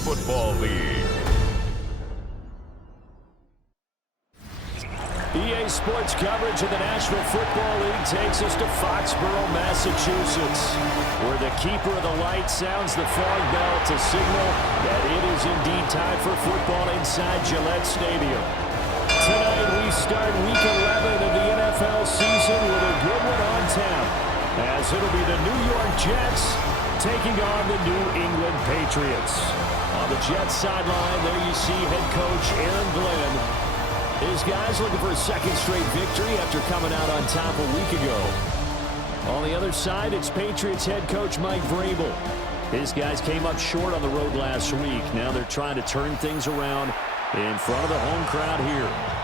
Football League. EA Sports coverage of the National Football League takes us to Foxborough, Massachusetts, where the keeper of the light sounds the fog bell to signal that it is indeed time for football inside Gillette Stadium. Tonight we start Week 11 of the NFL season with a good one on tap, as it'll be the New York Jets taking on the New England Patriots. On the Jets sideline, there you see head coach Aaron Glenn. His guys looking for a second straight victory after coming out on top a week ago. On the other side, it's Patriots head coach Mike Vrabel. His guys came up short on the road last week. Now they're trying to turn things around in front of the home crowd here.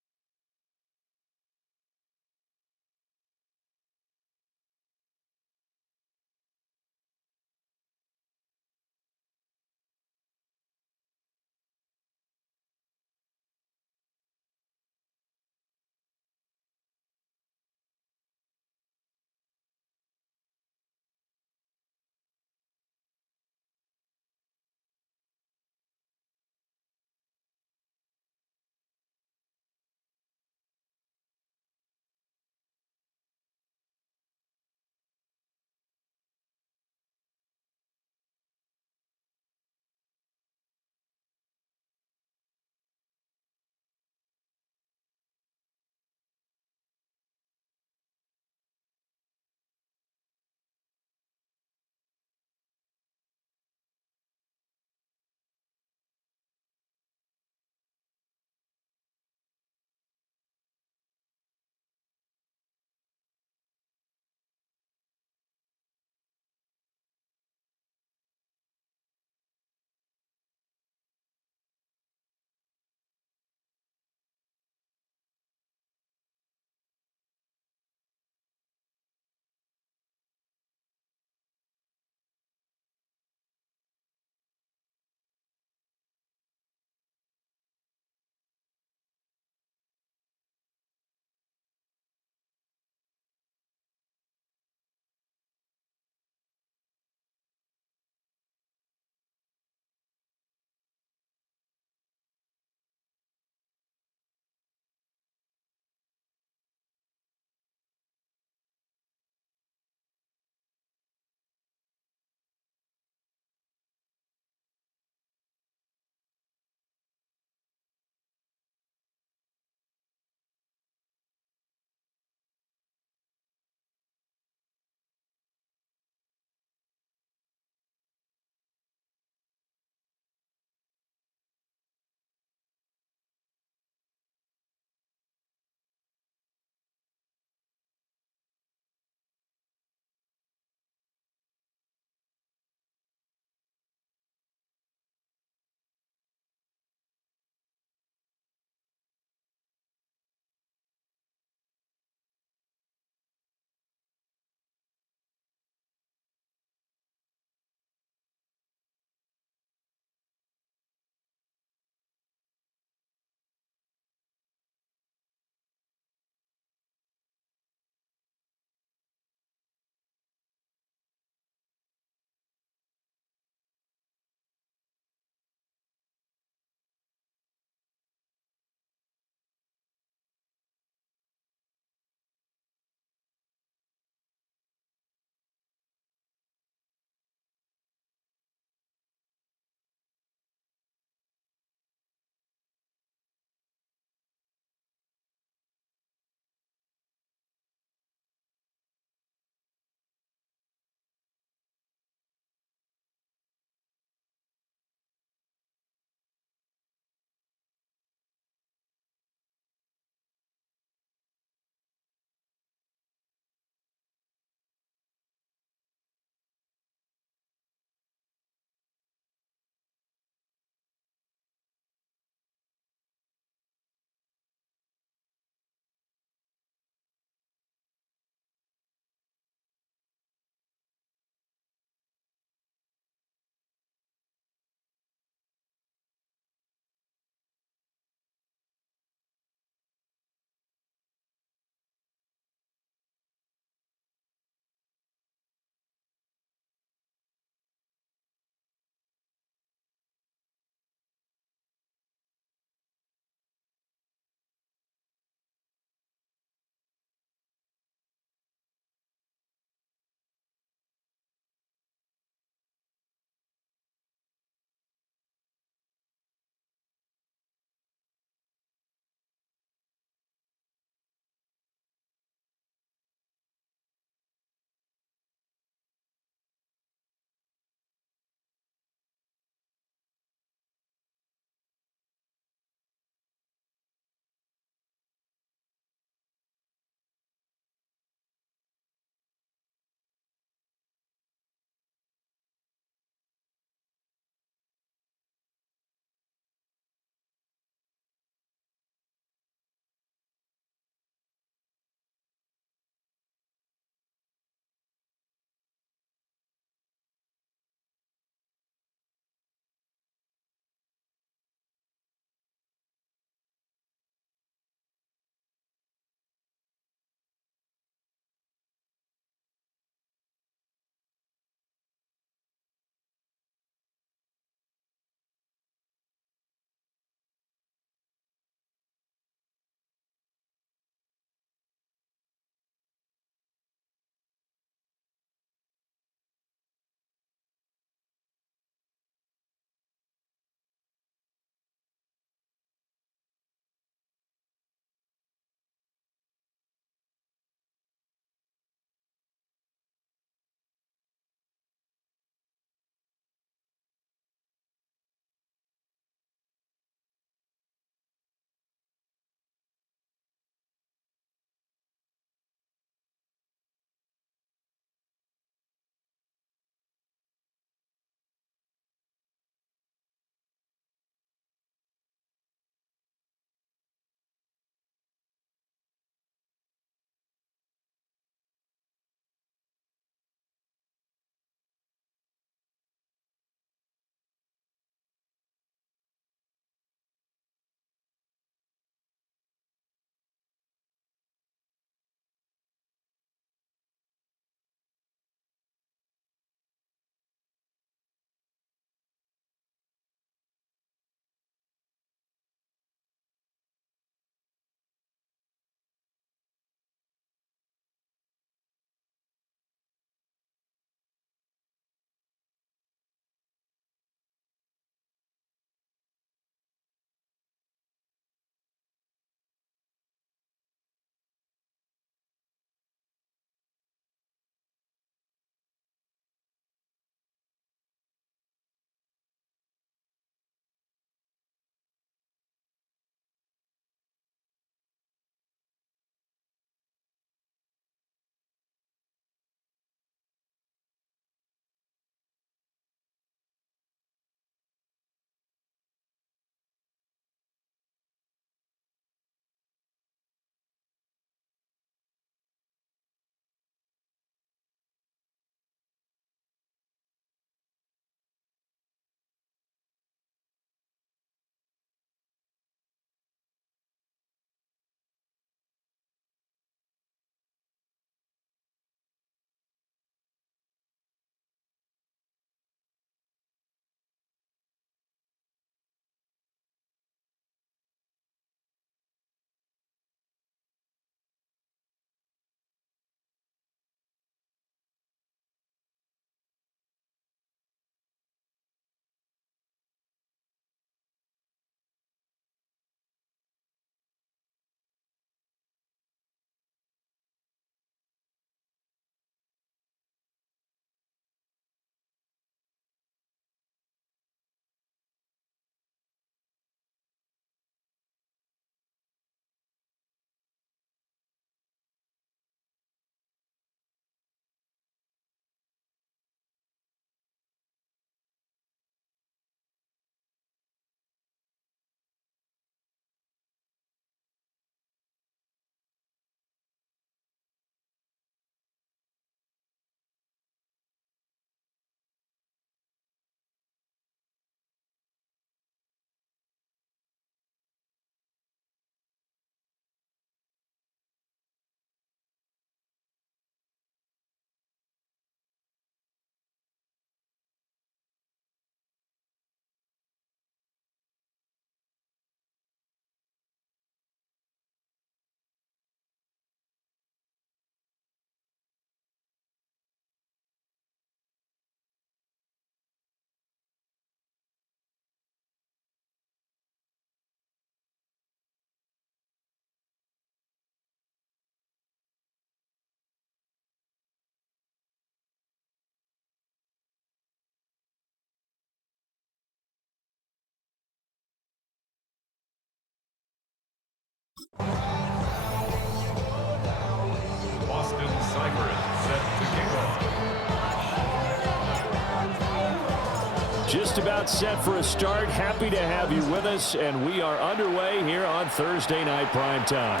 just about set for a start. Happy to have you with us, and we are underway here on Thursday Night Primetime.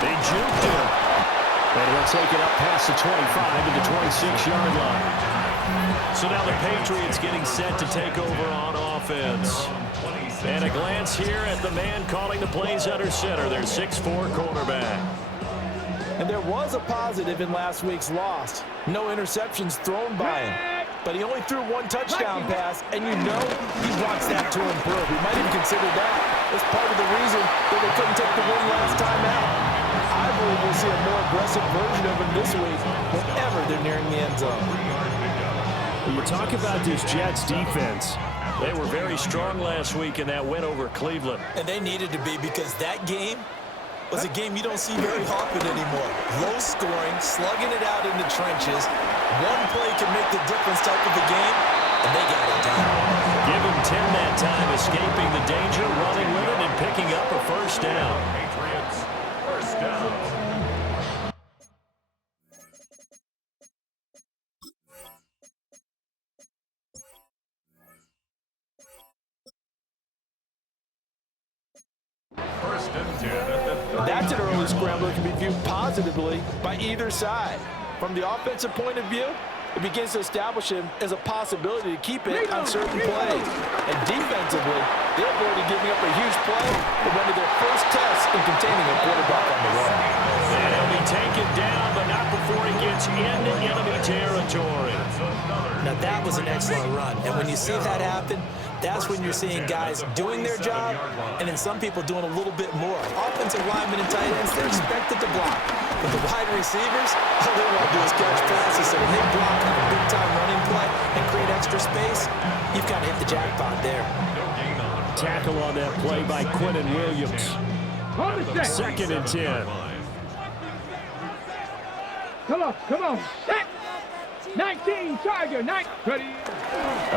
They juked him. And he'll take it up past the 25 to the 26-yard line. So now the Patriots getting set to take over on offense. And a glance here at the man calling the plays under center, their 6'4" quarterback. And there was a positive in last week's loss. No interceptions thrown by him. But he only threw one touchdown pass, and you know he wants that to improve. We might even consider that as part of the reason that they couldn't take the win last time out. I believe we'll see a more aggressive version of him this week whenever they're nearing the end zone. When you talk about this Jets defense, they were very strong last week in that win over Cleveland. And they needed to be, because that game was a game you don't see very often anymore. Low scoring, slugging it out in the trenches. One play can make the difference type of a game, and they got it done. Give him 10 that time, escaping the danger, running with it, and picking up a first down. Patriots, first down. That's an early scrambler that can be viewed positively by either side. From the offensive point of view, it begins to establish him as a possibility to keep it on certain plays. And defensively, they're already giving up a huge play for one of their first tests in containing a quarterback on the run. And he'll be taken down, but not before he gets into enemy territory. Now that was an excellent run. And when you see that happen, that's when you're seeing guys doing their job, and then some people doing a little bit more. Offensive linemen and tight ends, they're expected to block. But the wide receivers, all they want to do is catch passes. So when they block on a big-time running play and create extra space, you've got to hit the jackpot there. Tackle on that play by Quinnen Williams. 2nd and 10. Come on, set! 19, Tiger, 9, ready.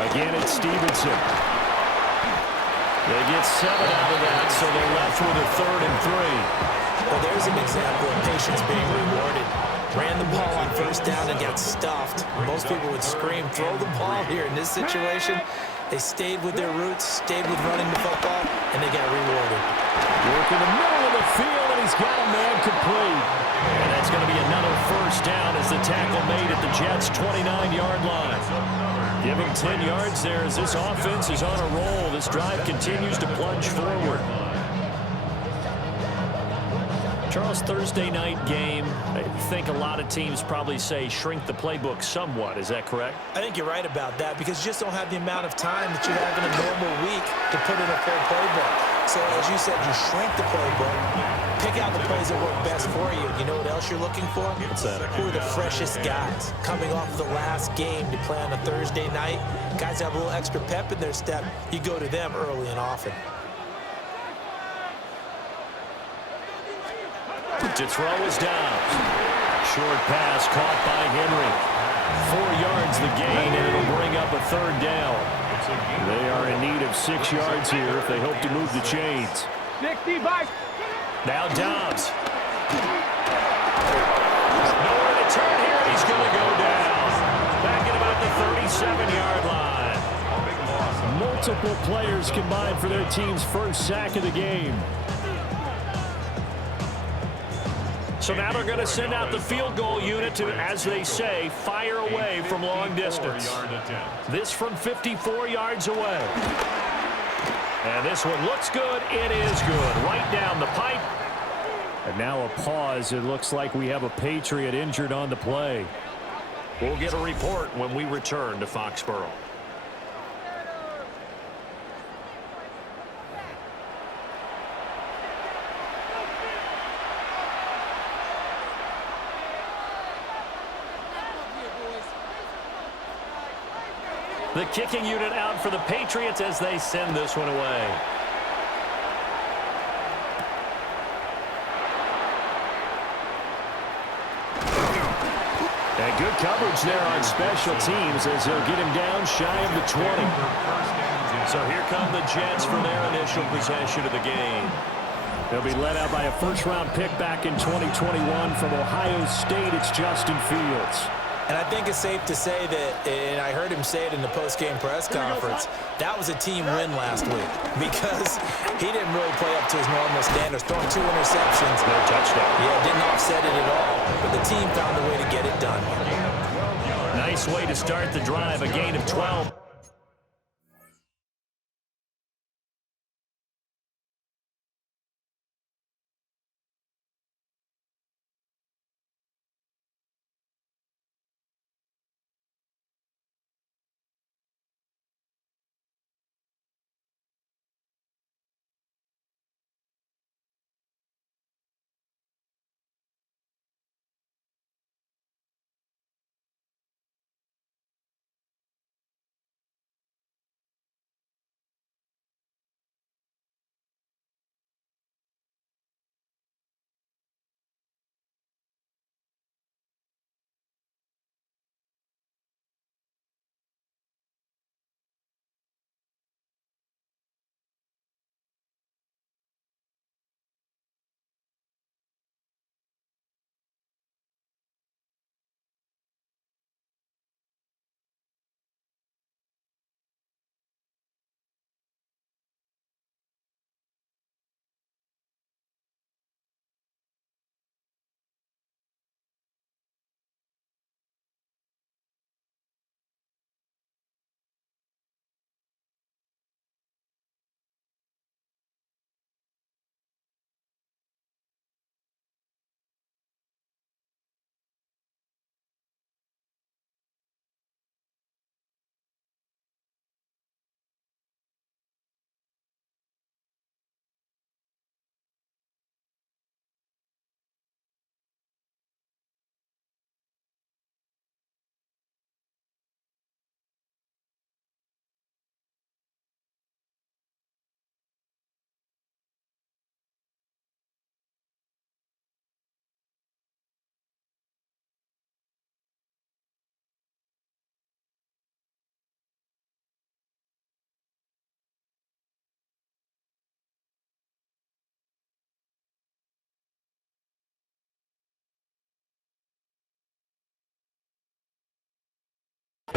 Again, it's Stevenson. They get 7 out of that, so they're left with a 3rd and 3. Well, there's an example of patience being rewarded. Ran the ball on first down and got stuffed. Most people would scream, throw the ball here. In this situation, they stayed with their roots, stayed with running the football, and they got rewarded. Work in the middle of the field, and he's got a man complete. And that's going to be another first down as the tackle made at the Jets' 29-yard line. Give him 10 yards there as this offense is on a roll. This drive continues to plunge forward. Charles, Thursday night game, I think a lot of teams probably say shrink the playbook somewhat. Is that correct? I think you're right about that, because you just don't have the amount of time that you have in a normal week to put in a full playbook. So as you said, you shrink the playbook, pick out the plays that work best for you. You know what else you're looking for? What's that? Who are the freshest guys coming off the last game to play on a Thursday night? Guys have a little extra pep in their step. You go to them early and often. To throw is down. Short pass caught by Henry. 4 yards the gain, and it'll bring up a 3rd down. They are in need of 6 yards here if they hope to move the chains. 65. Now Dobbs. Nowhere to turn here, and he's going to go down. Back at about the 37-yard line. Multiple players combined for their team's first sack of the game. So now they're going to send out the field goal unit to, as they say, fire away from long distance. This from 54 yards away. And this one looks good. It is good. Right down the pipe. And now a pause. It looks like we have a Patriot injured on the play. We'll get a report when we return to Foxborough. The kicking unit out for the Patriots as they send this one away. And good coverage there on special teams as they'll get him down shy of the 20. So here come the Jets for their initial possession of the game. They'll be led out by a first-round pick back in 2021 from Ohio State. It's Justin Fields. And I think it's safe to say that, and I heard him say it in the post-game press conference, that was a team win last week because he didn't really play up to his normal standards, throwing 2 interceptions. No touchdown. Yeah, didn't offset it at all, but the team found a way to get it done. Nice way to start the drive, a gain of 12.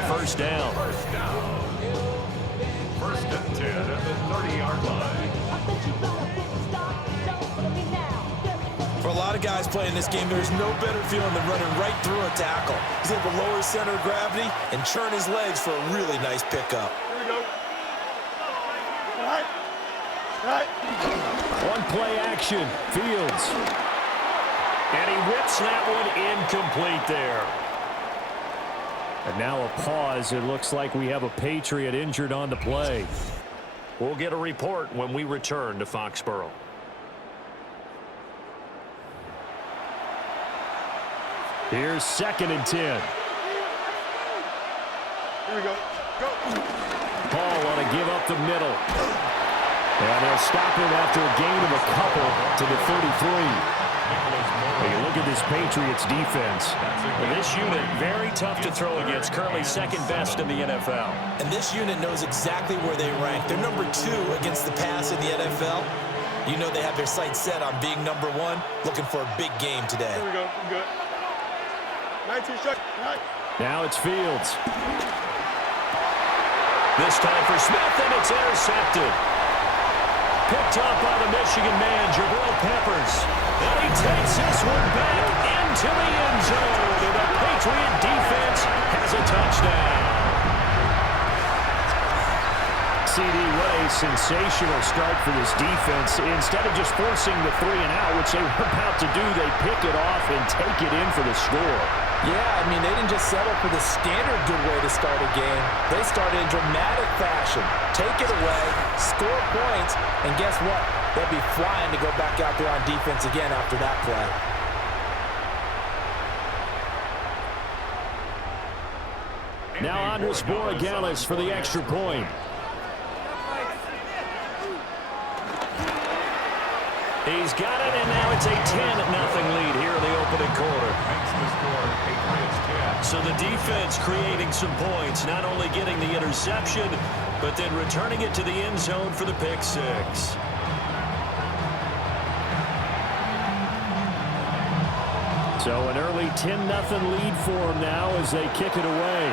First down. First and 10 at the 30-yard line. For a lot of guys playing this game, there's no better feeling than running right through a tackle. He's able to lower his center of gravity and churn his legs for a really nice pickup. Here we go. Right. One play action, Fields. And he whips that one incomplete there. And now a pause. It looks like we have a Patriot injured on the play. We'll get a report when we return to Foxborough. Here's 2nd and 10. Here we go. Go. Paul want to give up the middle. And they'll stop him after a gain of a couple to the 33. When you look at this Patriots defense, this unit very tough to throw against, currently 2nd best in the NFL. And this unit knows exactly where they rank. They're number 2 against the pass in the NFL. You know they have their sights set on being number 1, looking for a big game today. Here we go. Good. 19 shot. Right. Now it's Fields. This time for Smith, and it's intercepted. Picked up by the Michigan man, Jabril Peppers. And he takes this one back into the end zone. And the Patriot defense has a touchdown. CD, what a sensational start for this defense. Instead of just forcing the 3 and out, which they were about to do, they pick it off and take it in for the score. Yeah, I mean, they didn't just settle for the standard good way to start a game. They started in dramatic fashion. Take it away, score points, and guess what? They'll be flying to go back out there on defense again after that play. Now Andres Borregales for the extra point. He's got it, and now it's a 10-0 lead here in the opening quarter. Makes the score Patriots 10. So the defense creating some points, not only getting the interception, but then returning it to the end zone for the pick 6. So an early 10-0 lead for them now as they kick it away.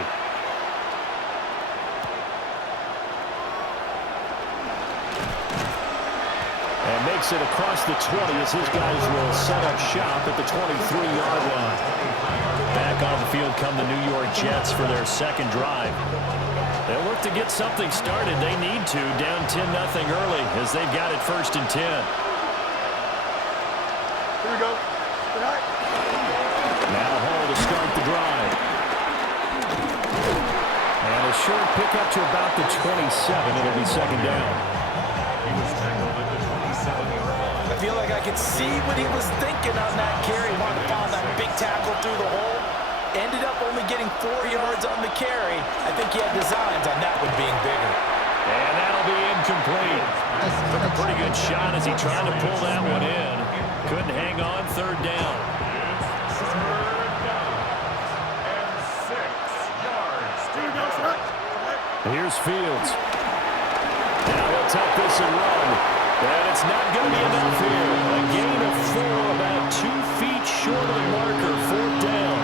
And makes it across the 20 as his guys will set up shop at the 23-yard line. Back on the field come the New York Jets for their second drive. They'll look to get something started. They need to, down 10-0 early as they've got it 1st and 10. Here we go. Now Hall to start the drive. And a short pickup to about the 27. It'll be second down. I feel like I could see what he was thinking on that carry. Wanted to follow that big tackle through the hole. Ended up only getting 4 yards on the carry. I think he had designs on that one being bigger. And that'll be incomplete. Took a pretty good shot as he tried to pull that one in. Couldn't hang on, 3rd down. Here's Fields. Now he'll take this and run. And it's not going to be enough here. A gain of 4, about 2 feet short of the marker, 4th down.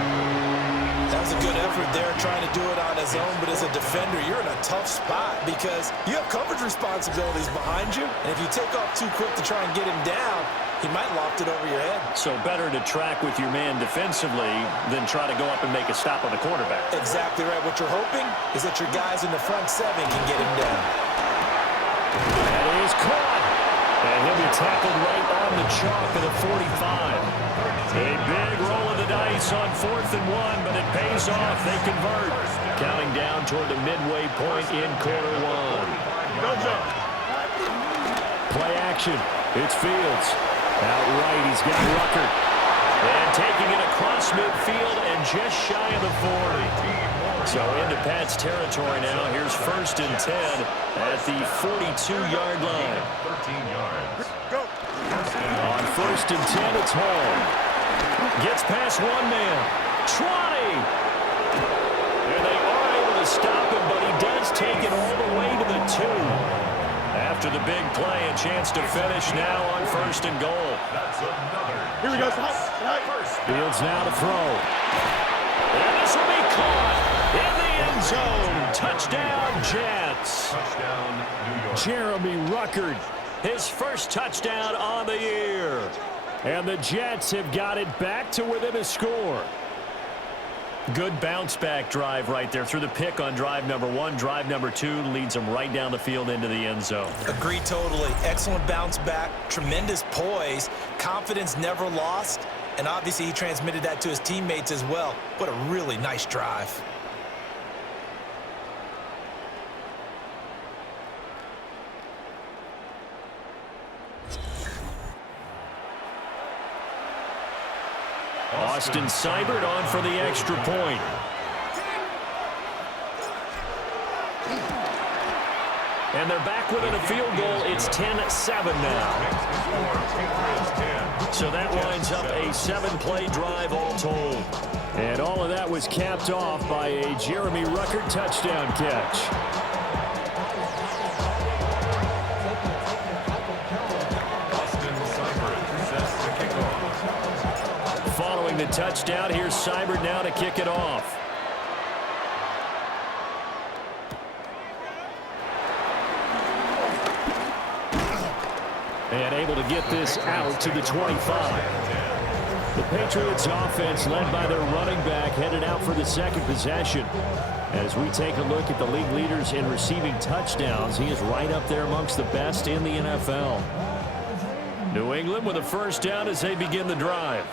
That was a good effort there, trying to do it on his own, but as a defender, you're in a tough spot because you have coverage responsibilities behind you, and if you take off too quick to try and get him down, he might loft it over your head. So better to track with your man defensively than try to go up and make a stop on the quarterback. Exactly right. What you're hoping is that your guys in the front 7 can get him down. That is caught. And he'll be tackled right on the chalk at the 45. A big roll of the dice on 4th and 1, but it pays off. They convert. Counting down toward the midway point in quarter 1. Play action. It's Fields. Outright, he's got Rucker. And taking it across midfield and just shy of the 40. So into Pat's territory now. Here's 1st and 10 at the 42-yard line. 13 yards. Go. On 1st and 10, it's Hall. Gets past one man. 20. And they are able to stop him, but he does take it all the way to the 2. After the big play, a chance to finish now on 1st and goal. Here we go. Fields now to throw. And this will be caught in the end zone. Touchdown, Jets. Touchdown, New York. Jeremy Ruckert, his first touchdown on the year. And the Jets have got it back to within a score. Good bounce-back drive right there through the pick on drive number 1. Drive number 2 leads them right down the field into the end zone. Agree totally. Excellent bounce back, tremendous poise, confidence never lost, and obviously he transmitted that to his teammates as well. What a really nice drive. Austin Seibert on for the extra point. And they're back within a field goal. It's 10-7 now. So that winds up a 7-play drive all told. And all of that was capped off by a Jeremy Ruckert touchdown catch. Following the touchdown, here's Seibert now to kick it off. And able to get this out to the 25. The Patriots offense led by their running back headed out for the second possession. As we take a look at the league leaders in receiving touchdowns, he is right up there amongst the best in the NFL. New England with a first down as they begin the drive.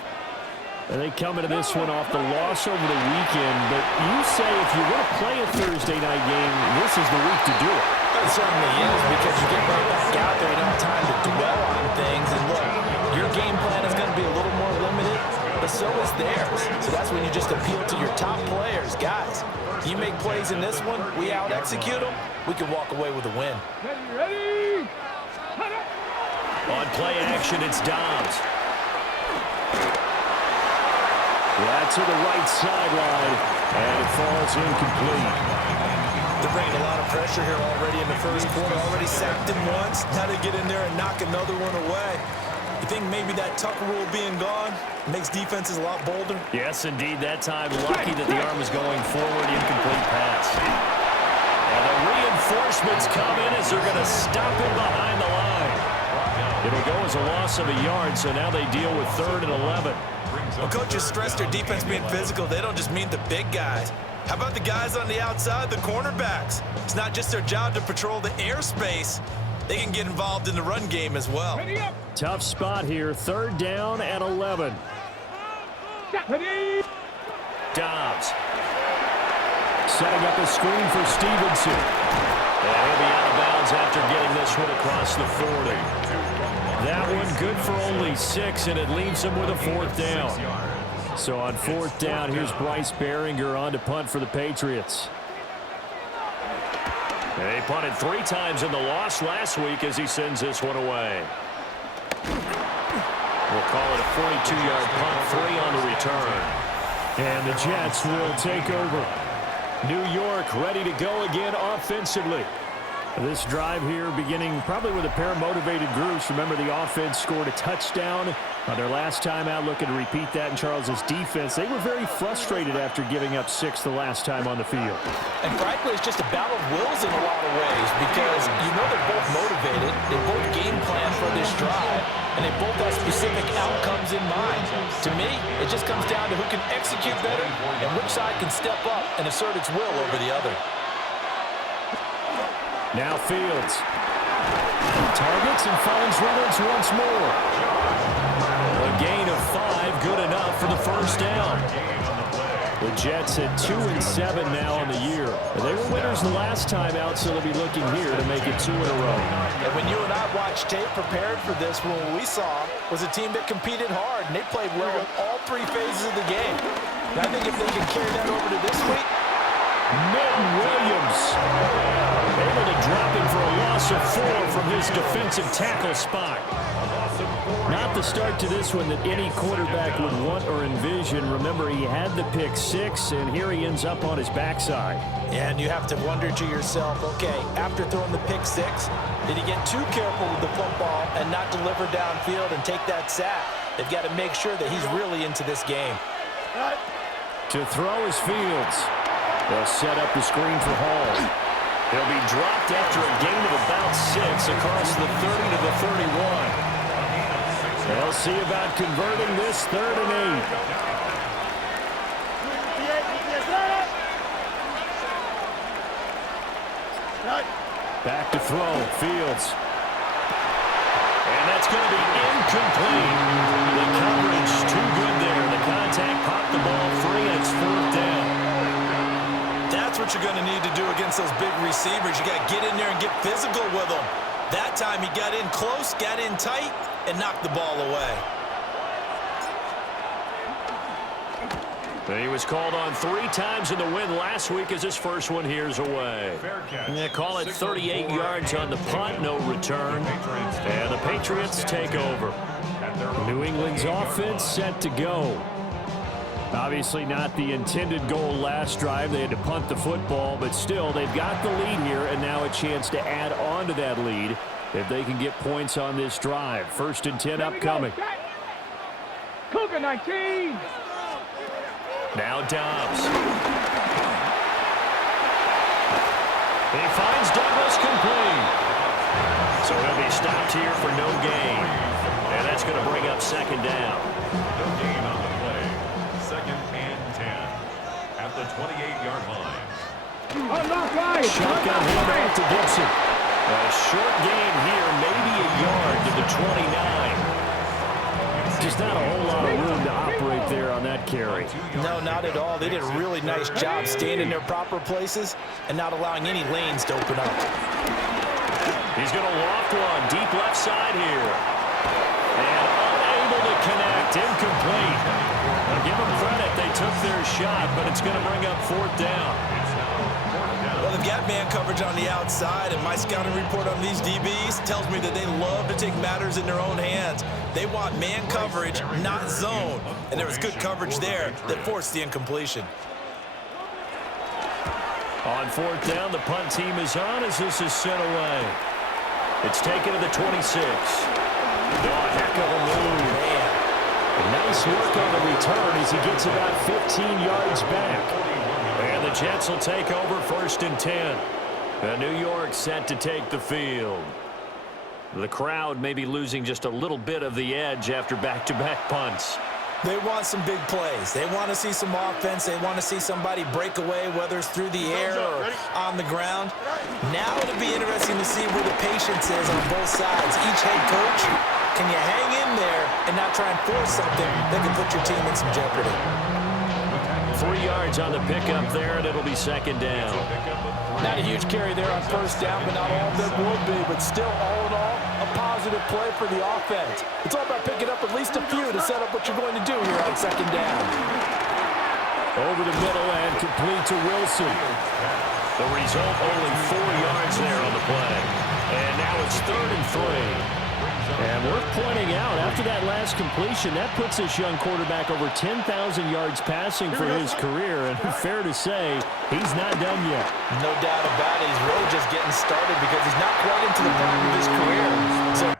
And they come into this one off the loss over the weekend. But you say if you want to play a Thursday night game, this is the week to do it. It certainly is, because you get right back out there, you don't have time to dwell on things. And look, your game plan is going to be a little more limited, but so is theirs. So that's when you just appeal to your top players. Guys, you make plays in this one, we out-execute them, we can walk away with a win. Ready? On play action, it's Dobbs. Yeah, to the right sideline, and it falls incomplete. They're bringing a lot of pressure here already in the first quarter. Already sacked him once. Now they get in there and knock another one away. You think maybe that Tucker rule being gone makes defenses a lot bolder? Yes, indeed. That time, lucky that the arm was going forward. Incomplete pass. And the reinforcements come in as they're going to stop him behind the line. It'll go as a loss of a yard, so now they deal with 3rd and 11. Well, coaches stress their defense being physical. They don't just mean the big guys. How about the guys on the outside, the cornerbacks? It's not just their job to patrol the airspace. They can get involved in the run game as well. Tough spot here. 3rd down and 11. Dobbs. Setting up a screen for Stevenson. And he'll be out of bounds after getting this one across the 40. That one good for only 6, and it leaves him with a 4th down. So on 4th down, here's Bryce Behringer on to punt for the Patriots. They punted 3 times in the loss last week as he sends this one away. We'll call it a 42-yard punt, 3 on the return. And the Jets will take over. New York ready to go again offensively. This drive here beginning probably with a pair of motivated groups. Remember, the offense scored a touchdown on their last time out, looking to repeat that in Charles's defense. They were very frustrated after giving up 6 the last time on the field. And frankly, it's just a battle of wills in a lot of ways because you know they're both motivated, they both game plan for this drive, and they both have specific outcomes in mind. To me, it just comes down to who can execute better and which side can step up and assert its will over the other. Now Fields. Targets and finds Reynolds once more. A gain of 5, good enough for the 1st down. The Jets at 2-7 now on the year. They were winners the last time out, so they'll be looking here to make it 2 in a row. And when you and I watched tape prepared for this, what we saw was a team that competed hard, and they played well in all 3 phases of the game. And I think if they can carry that over to this week. Milton Williams able to drop him for a loss of 4 from his defensive tackle spot. Not the start to this one that any quarterback would want or envision. Remember, he had the pick 6, and here he ends up on his backside. And you have to wonder to yourself, okay, after throwing the pick 6, did he get too careful with the football and not deliver downfield and take that sack? They've got to make sure that he's really into this game. To throw is Fields. They'll set up the screen for Hall. He'll be dropped after a gain of about 6 across the 30 to the 31. They'll see about converting this 3rd and 8. Back to throw, Fields. And that's going to be incomplete. The coverage too good there. The contact popped the ball free, and it's 4th down. That's what you're going to need to do against those big receivers. You got to get in there and get physical with them. That time he got in close, got in tight, and knocked the ball away. He was called on 3 times in the win last week as his first one here's away. They call it 38 yards on the punt, no return. And the Patriots take over. New England's offense set to go. Obviously not the intended goal last drive. They had to punt the football, but still they've got the lead here and now a chance to add on to that lead if they can get points on this drive. 1st and 10 upcoming. Cougar 19. Now Dobbs. He finds Douglas complete. So he'll be stopped here for no gain. And that's going to bring up 2nd down. No gain on the play. 2nd and 10 at the 28-yard line. Shotgun handoff to Gibson. A short gain here, maybe a yard to the 29. Just not a whole lot of room to operate there on that carry. No, not at all. They did a really nice job staying in their proper places and not allowing any lanes to open up. He's going to loft one deep left side here. And unable to connect, incomplete. Now give them credit, they took their shot, but it's going to bring up 4th down. Well, they've got man coverage on the outside, and my scouting report on these DBs tells me that they love to take matters in their own hands. They want man coverage, not zone. And there was good coverage there that forced the incompletion. On 4th down, the punt team is on as this is sent away. It's taken to the 26. Oh, heck of a move. Man. Nice work on the return as he gets about 15 yards back. And the Jets will take over 1st and 10. And New York set to take the field. The crowd may be losing just a little bit of the edge after back-to-back punts. They want some big plays. They want to see some offense. They want to see somebody break away, whether it's through the air or on the ground. Now it'll be interesting to see where the patience is on both sides. Each head coach, can you hang in there and not try and force something that can put your team in some jeopardy? 3 yards on the pickup there, and it'll be 2nd down. Not a huge carry there on 1st down, but not all of them will be. But still, all in all, a positive play for the offense. It's all about picking up at least a few to set up what you're going to do here on 2nd down. Over the middle and complete to Wilson. The result, only 4 yards there on the play. And now it's 3rd and 3. And worth pointing out, after that last completion, that puts this young quarterback over 10,000 yards passing for his career. And fair to say, he's not done yet. No doubt about it. He's really just getting started because he's not quite into the prime of his career. So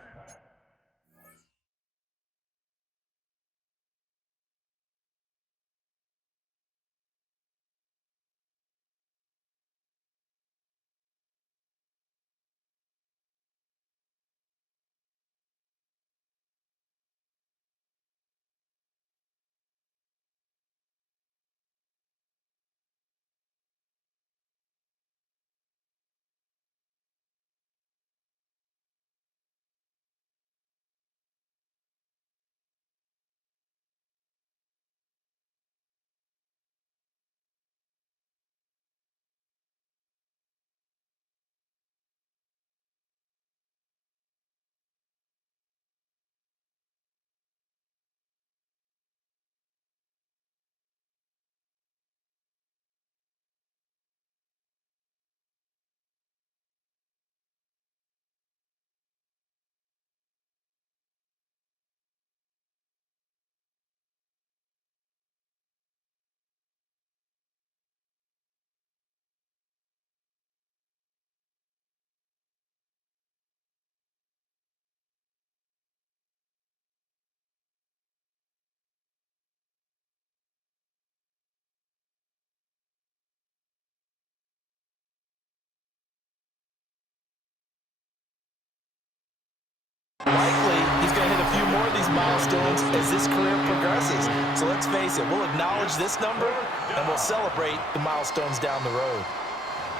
likely he's going to hit a few more of these milestones as this career progresses. So let's face it, we'll acknowledge this number and we'll celebrate the milestones down the road.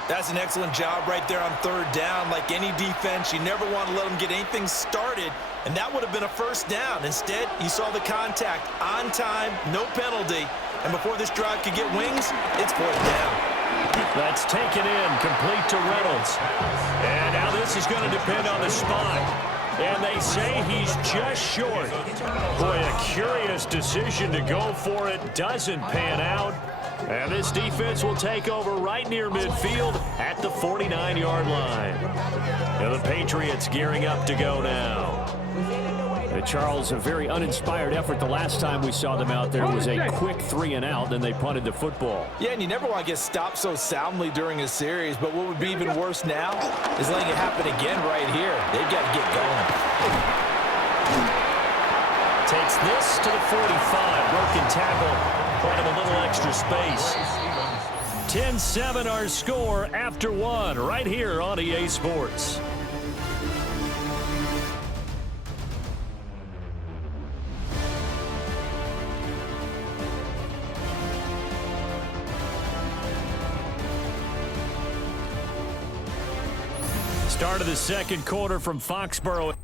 That's an excellent job right there on 3rd down. Like any defense, you never want to let them get anything started, and that would have been a 1st down. Instead, you saw the contact on time, no penalty, and before this drive could get wings, it's 4th down. That's taken in, complete to Reynolds. And now this is going to depend on the spot. And they say he's just short. Boy, a curious decision to go for it. Doesn't pan out. And this defense will take over right near midfield at the 49-yard line. And the Patriots gearing up to go now. Charles, a very uninspired effort. The last time we saw them out there was a quick 3-and-out, then they punted the football. Yeah, and you never want to get stopped so soundly during a series, but what would be even worse now is letting it happen again right here. They've got to get going. Takes this to the 45. Broken tackle. Brought him a little extra space. 10-7 our score after 1 right here on EA Sports. Start of the 2nd quarter from Foxborough.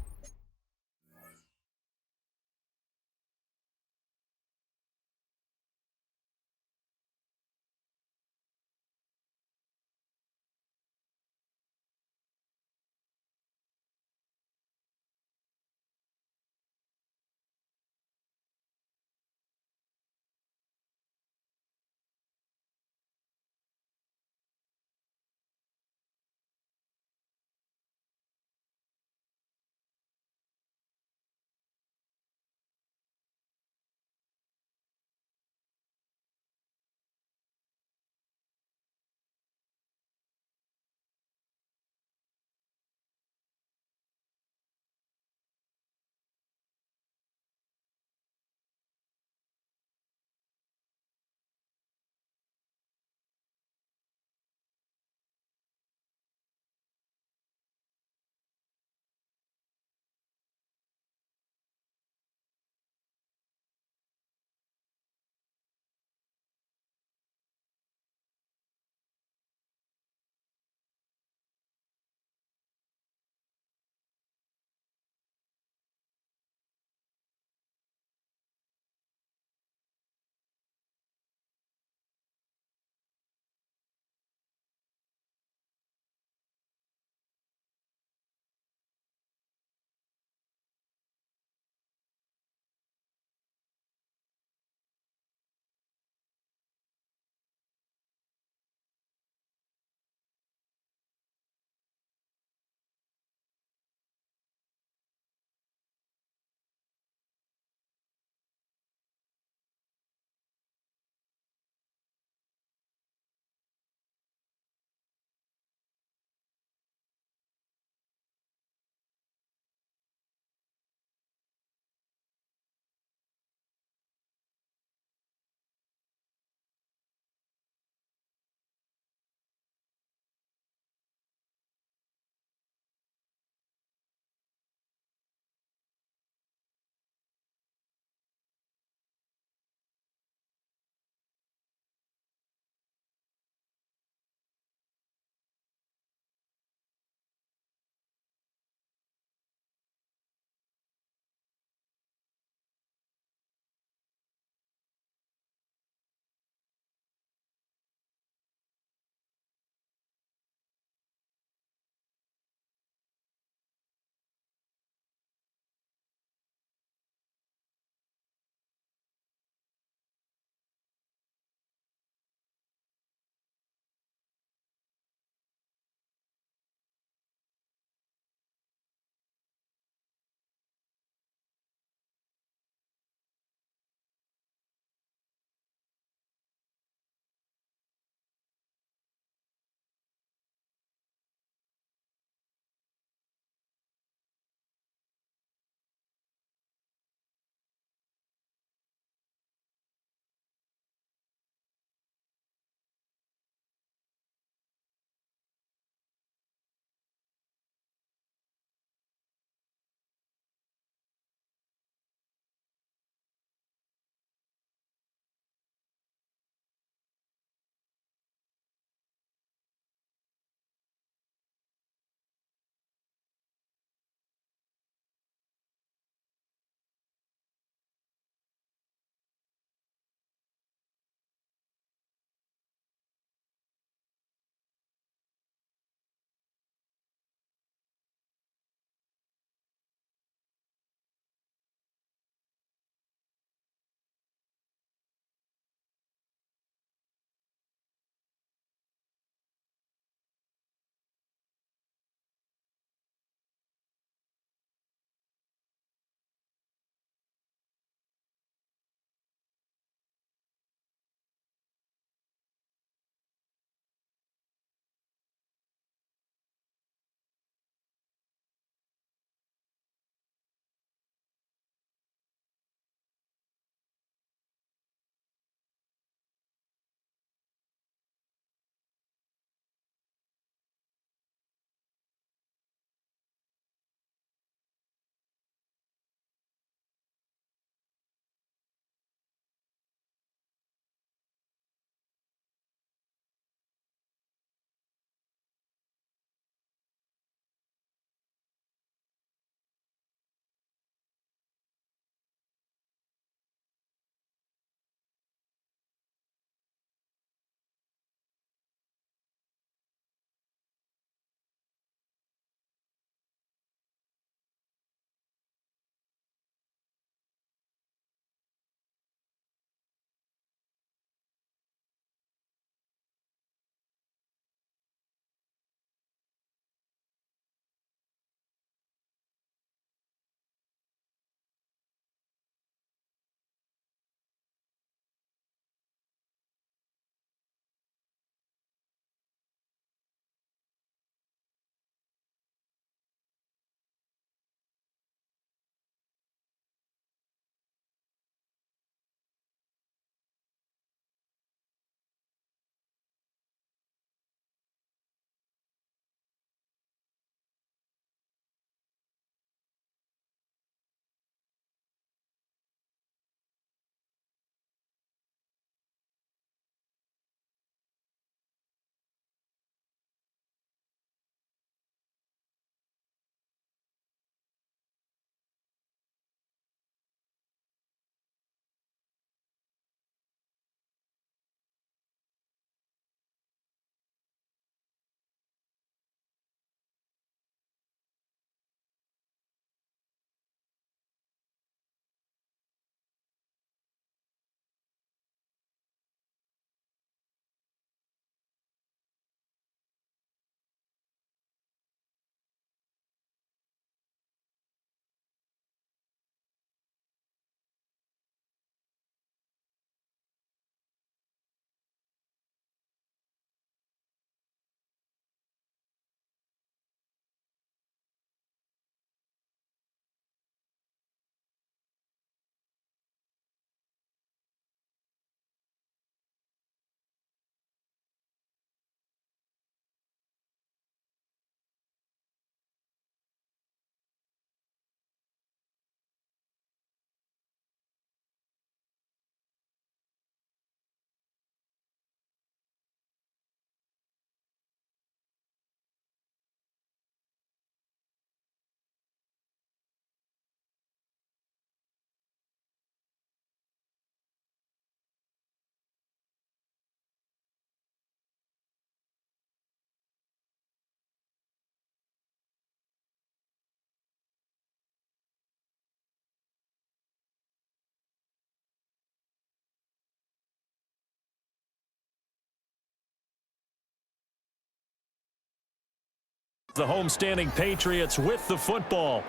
The homestanding Patriots with the football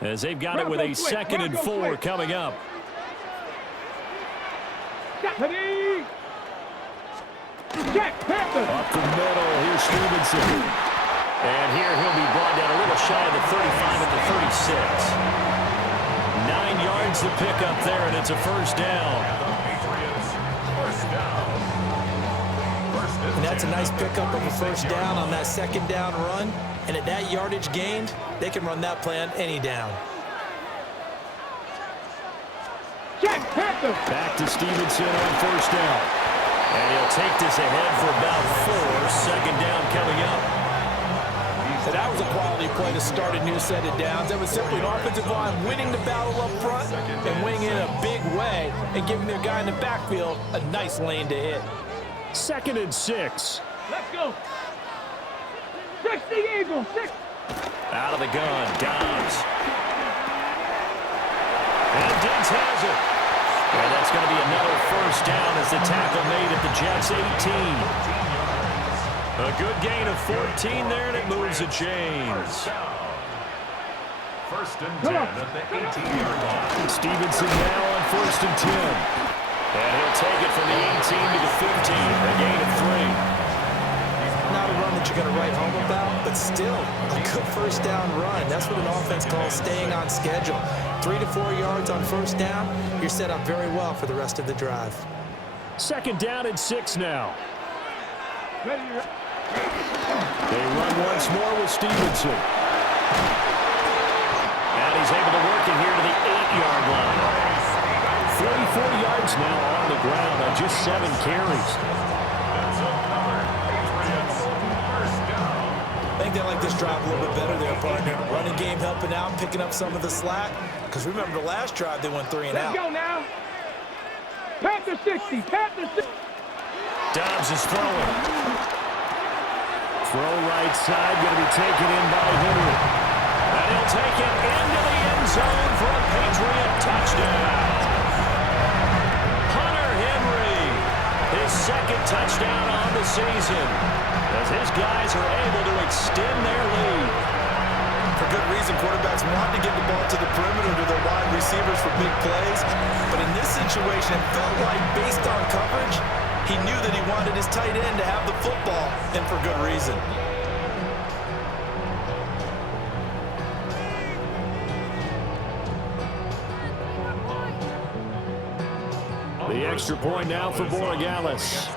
as they've got it with a 2nd and 4 coming up. Ready? Check, Panthers. Up the middle, here's Stevenson. And here he'll be brought down a little shy of the 35 at the 36. 9 yards to pick up there, and it's a first down. And that's a nice pickup of a first down on that 2nd down run. And at that yardage gained, they can run that play on any down. Check, Panthers. Back to Stevenson on first down. And he'll take this ahead for about 4. 2nd down coming up. So that was a quality play to start a new set of downs. That was simply an offensive line winning the battle up front and winning in a big way and giving their guy in the backfield a nice lane to hit. 2nd and 6. Let's go. 60 Eagles. 6. Out of the gun, Dobbs. And Diggs has it. And that's going to be another first down as the tackle made at the Jets' 18. A good gain of 14 there, and it moves the chains. First and 10 at the 18-yard line. Stevenson now on 1st and 10. And he'll take it from the 18 to the 15, a gain of 3. Not a run that you're going to write home about, but still a good first down run. That's what an offense calls staying on schedule. 3 to 4 yards on first down, you're set up very well for the rest of the drive. 2nd down and 6 now. Ready. They run once more with Stevenson. And he's able to work it here to the 8-yard line. 44 yards now on the ground on just 7 carries. I think they like this drive a little bit better there, partner. Running game helping out, picking up some of the slack. Because remember the last drive, they went 3 and out. Let's go now. Panthers 60. Panthers 60. Dobbs is throwing. Throw right side, going to be taken in by Henry. And he'll take it into the end zone for a Patriot touchdown. Hunter Henry, his 2nd touchdown on the season, as his guys are able to extend their lead. For good reason, quarterbacks want to get the ball to the perimeter to their wide receivers for big plays. But in this situation, it felt like based on coverage, he knew that he wanted his tight end to have the football, and for good reason. The extra point now for Borregales.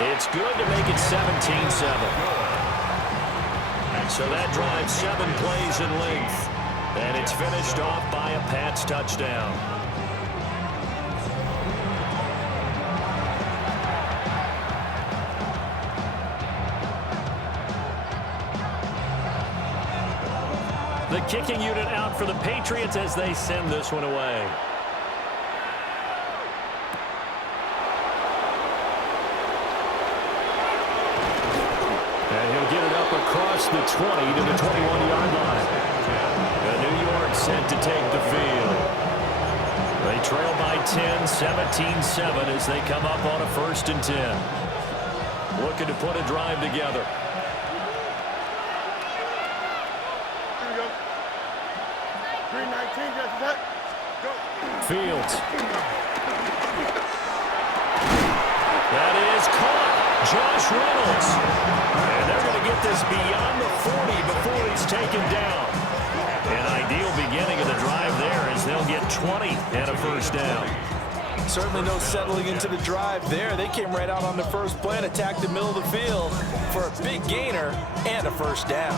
It's good to make it 17-7. So that drives 7 plays in length. And it's finished off by a Pats touchdown. The kicking unit out for the Patriots as they send this one away. And he'll get it up across the 20 to the 21-yard line. New York set to take the field. They trail by 10, 17-7 as they come up on a 1st and 10. Looking to put a drive together. Here we go. 319, just that. Go. Fields. That is caught. Josh Reynolds. And they're going to get this beyond the 40 before he's taken down. An ideal beginning of the drive there as they'll get 20 and a first down. Certainly no settling into the drive there. They came right out on the first play and attacked the middle of the field for a big gainer and a first down.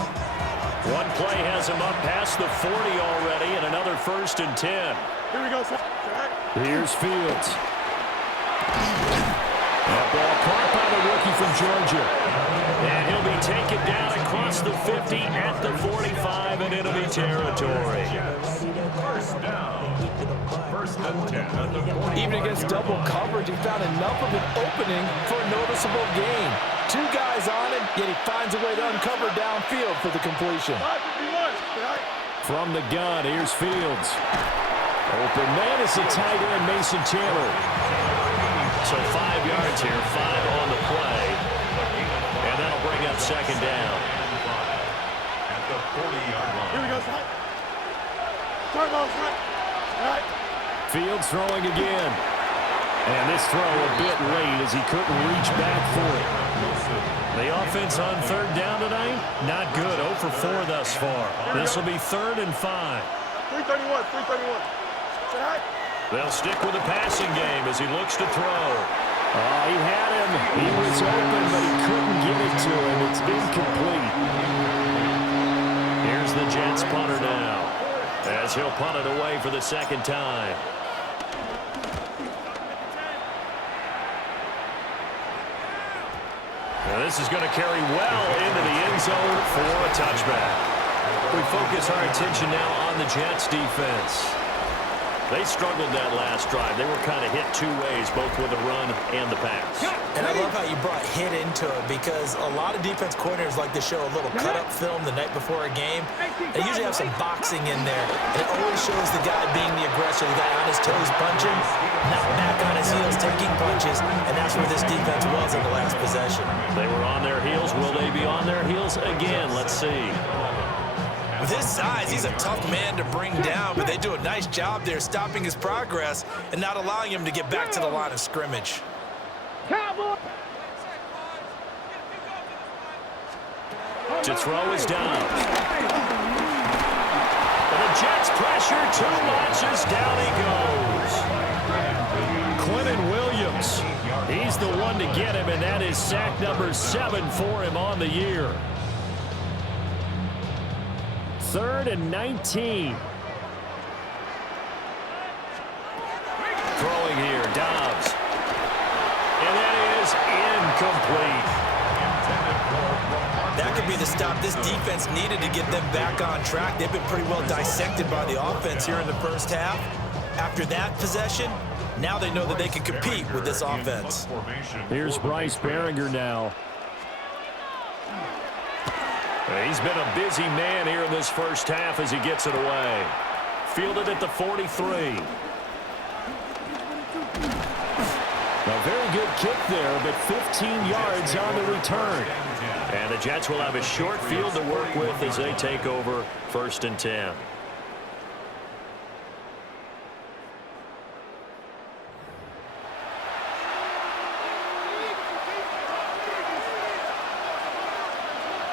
One play has him up past the 40 already and another 1st and 10. Here we go, sir. Here's Fields. That ball caught by the rookie from Georgia. And he'll be taken down across the 50 at the 45 and enemy territory. First down. 1st and 10 at the 40. Even against double coverage, he found enough of an opening for a noticeable gain. 2 guys on it, yet he finds a way to uncover downfield for the completion. 551. From the gun, here's Fields. Open man is the tight end, Mason Taylor. So 5 yards here, 5 on the second down. At the 40-yard line. Here we go, Scott. Start ball, Scott. All right. Fields throwing again. And this throw a bit late as he couldn't reach back for it. The offense on third down tonight, not good. 0 for 4 thus far. This will be 3rd and 5. 331, 331. Say hi. They'll stick with the passing game as he looks to throw. Oh, he had him. He was open, but he couldn't get it to him. It's incomplete. Here's the Jets punter now, as he'll punt it away for the second time. Now this is going to carry well into the end zone for a touchback. We focus our attention now on the Jets defense. They struggled that last drive. They were kind of hit two ways, both with the run and the pass. And I love how you brought hit into it, because a lot of defense coordinators like to show a little cut-up film the night before a game. They usually have some boxing in there, and it always shows the guy being the aggressor, the guy on his toes punching, not back on his heels taking punches, and that's where this defense was in the last possession. They were on their heels. Will they be on their heels again? Let's see. With his size, he's a tough man to bring down, but they do a nice job there stopping his progress and not allowing him to get back to the line of scrimmage. To throw is down. And the Jets pressure too much as down he goes. Quentin Williams, he's the one to get him, and that is sack number 7 for him on the year. 3rd and 19. Throwing here, Dobbs. And that is incomplete. That could be the stop this defense needed to get them back on track. They've been pretty well dissected by the offense here in the first half. After that possession, now they know that they can compete with this offense. Here's Bryce Behringer now. He's been a busy man here in this first half as he gets it away. Fielded at the 43. A very good kick there, but 15 yards on the return. And the Jets will have a short field to work with as they take over 1st and 10.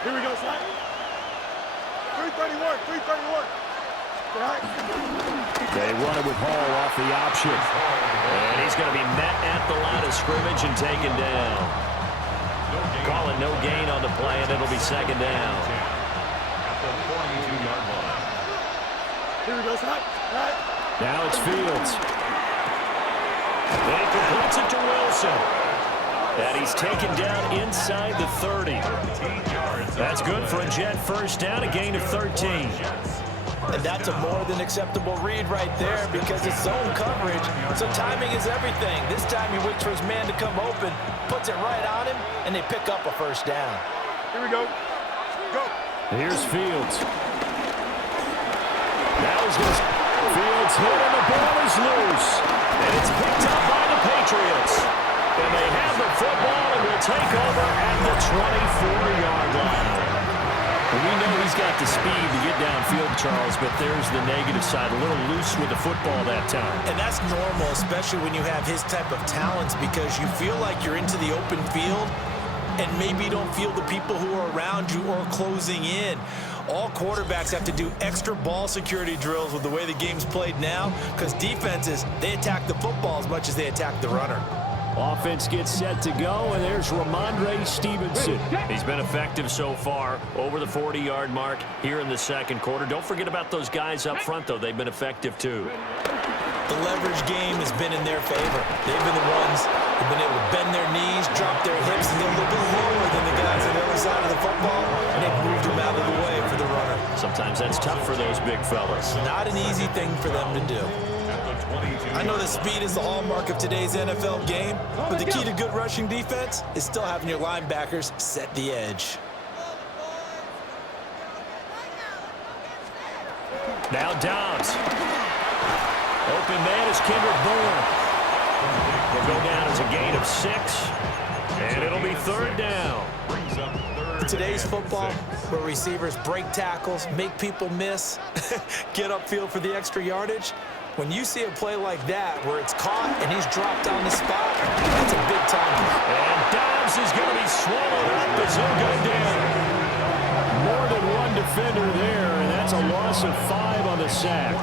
Here we go, Scott. 331, 331. Say hi. They run it with Hall off the option. And he's going to be met at the line of scrimmage and taken down. Calling no gain on the play, and it'll be 2nd down. At the 42-yard line. Here we go, Scott. All right. Now it's Fields. And he completes it to Wilson. And he's taken down inside the 30. That's good for a Jet first down, a gain of 13. And that's a more than acceptable read right there, because it's zone coverage, so timing is everything. This time he waits for his man to come open, puts it right on him, and they pick up a first down. Here we go. Go. Here's Fields. Now he's going to... Fields hit and the ball is loose. And it's picked up by the Patriots. And they have the football and will take over at the 24-yard line. And we know he's got the speed to get downfield, Charles, but there's the negative side. A little loose with the football that time. And that's normal, especially when you have his type of talents, because you feel like you're into the open field and maybe you don't feel the people who are around you or closing in. All quarterbacks have to do extra ball security drills with the way the game's played now, because defenses, they attack the football as much as they attack the runner. Offense gets set to go, and there's Ramondre Stevenson. He's been effective so far over the 40-yard mark here in the second quarter. Don't forget about those guys up front, though. They've been effective, too. The leverage game has been in their favor. They've been the ones who've been able to bend their knees, drop their hips, and get a little bit lower than the guys on the other side of the football, and they've moved them out of the way for the runner. Sometimes that's tough for those big fellas. Not an easy thing for them to do. I know that speed is the hallmark of today's NFL game, but the key to good rushing defense is still having your linebackers set the edge. Now Dobbs. Open man is Kendrick Bourne. Will go down as a gain of 6, and it'll be 3rd down. In today's football, where receivers break tackles, make people miss, get upfield for the extra yardage, when you see a play like that where it's caught and he's dropped on the spot, that's a big time. And Dobbs is going to be swallowed up as he'll go down. More than one defender there, and that's a loss of 5 on the sack.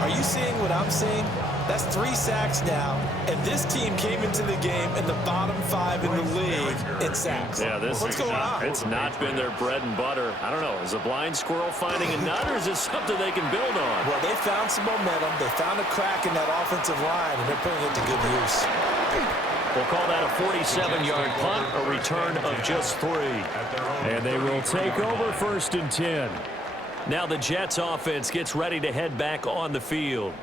Are you seeing what I'm seeing? That's 3 sacks now, and this team came into the game in the bottom 5 in the league in sacks. Yeah, What's going on? It's not been their bread and butter. I don't know. Is a blind squirrel finding a nut, or is it something they can build on? Well, they found some momentum. They found a crack in that offensive line, and they're putting it to good use. We'll call that a 47-yard punt, a return of just 3. And they will take over 1st and 10. Now the Jets offense gets ready to head back on the field.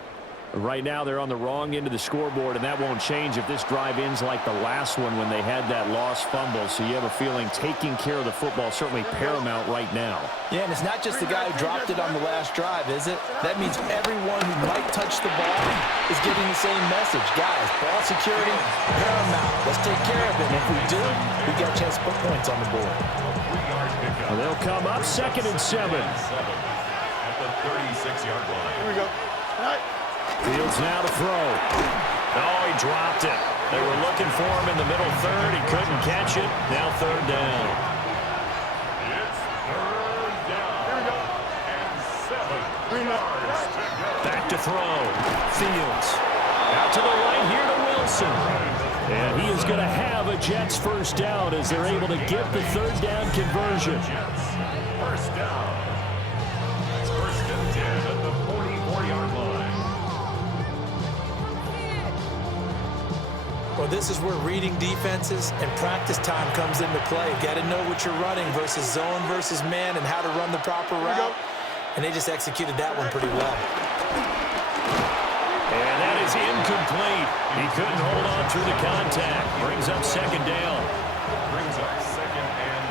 Right now they're on the wrong end of the scoreboard, and that won't change if this drive ends like the last one when they had that lost fumble. So you have a feeling taking care of the football is certainly paramount right now. Yeah, and it's not just the guy who dropped it on the last drive, is it? That means everyone who might touch the ball is getting the same message. Guys, ball security, paramount. Let's take care of it. And if we do, we got a chance to put points on the board. Well, they'll come up 2nd and 7. At the 36-yard line. Here we go. Right. Fields now to throw. Oh, he dropped it. They were looking for him in the middle third. He couldn't catch it. Now 3rd down. It's 3rd down. Here we go. And 7 yards to go. Back to throw. Fields. Out to the right here to Wilson. And he is going to have a Jets 1st down as they're able to get the 3rd down conversion. Jets. 1st down. It's 1st and 10 at the 44-yard line. Well, this is where reading defenses and practice time comes into play. Got to know what you're running versus zone versus man and how to run the proper route. And they just executed that one pretty well. And that is incomplete. He couldn't hold on through the contact. Brings up 2nd down. Brings up 2nd and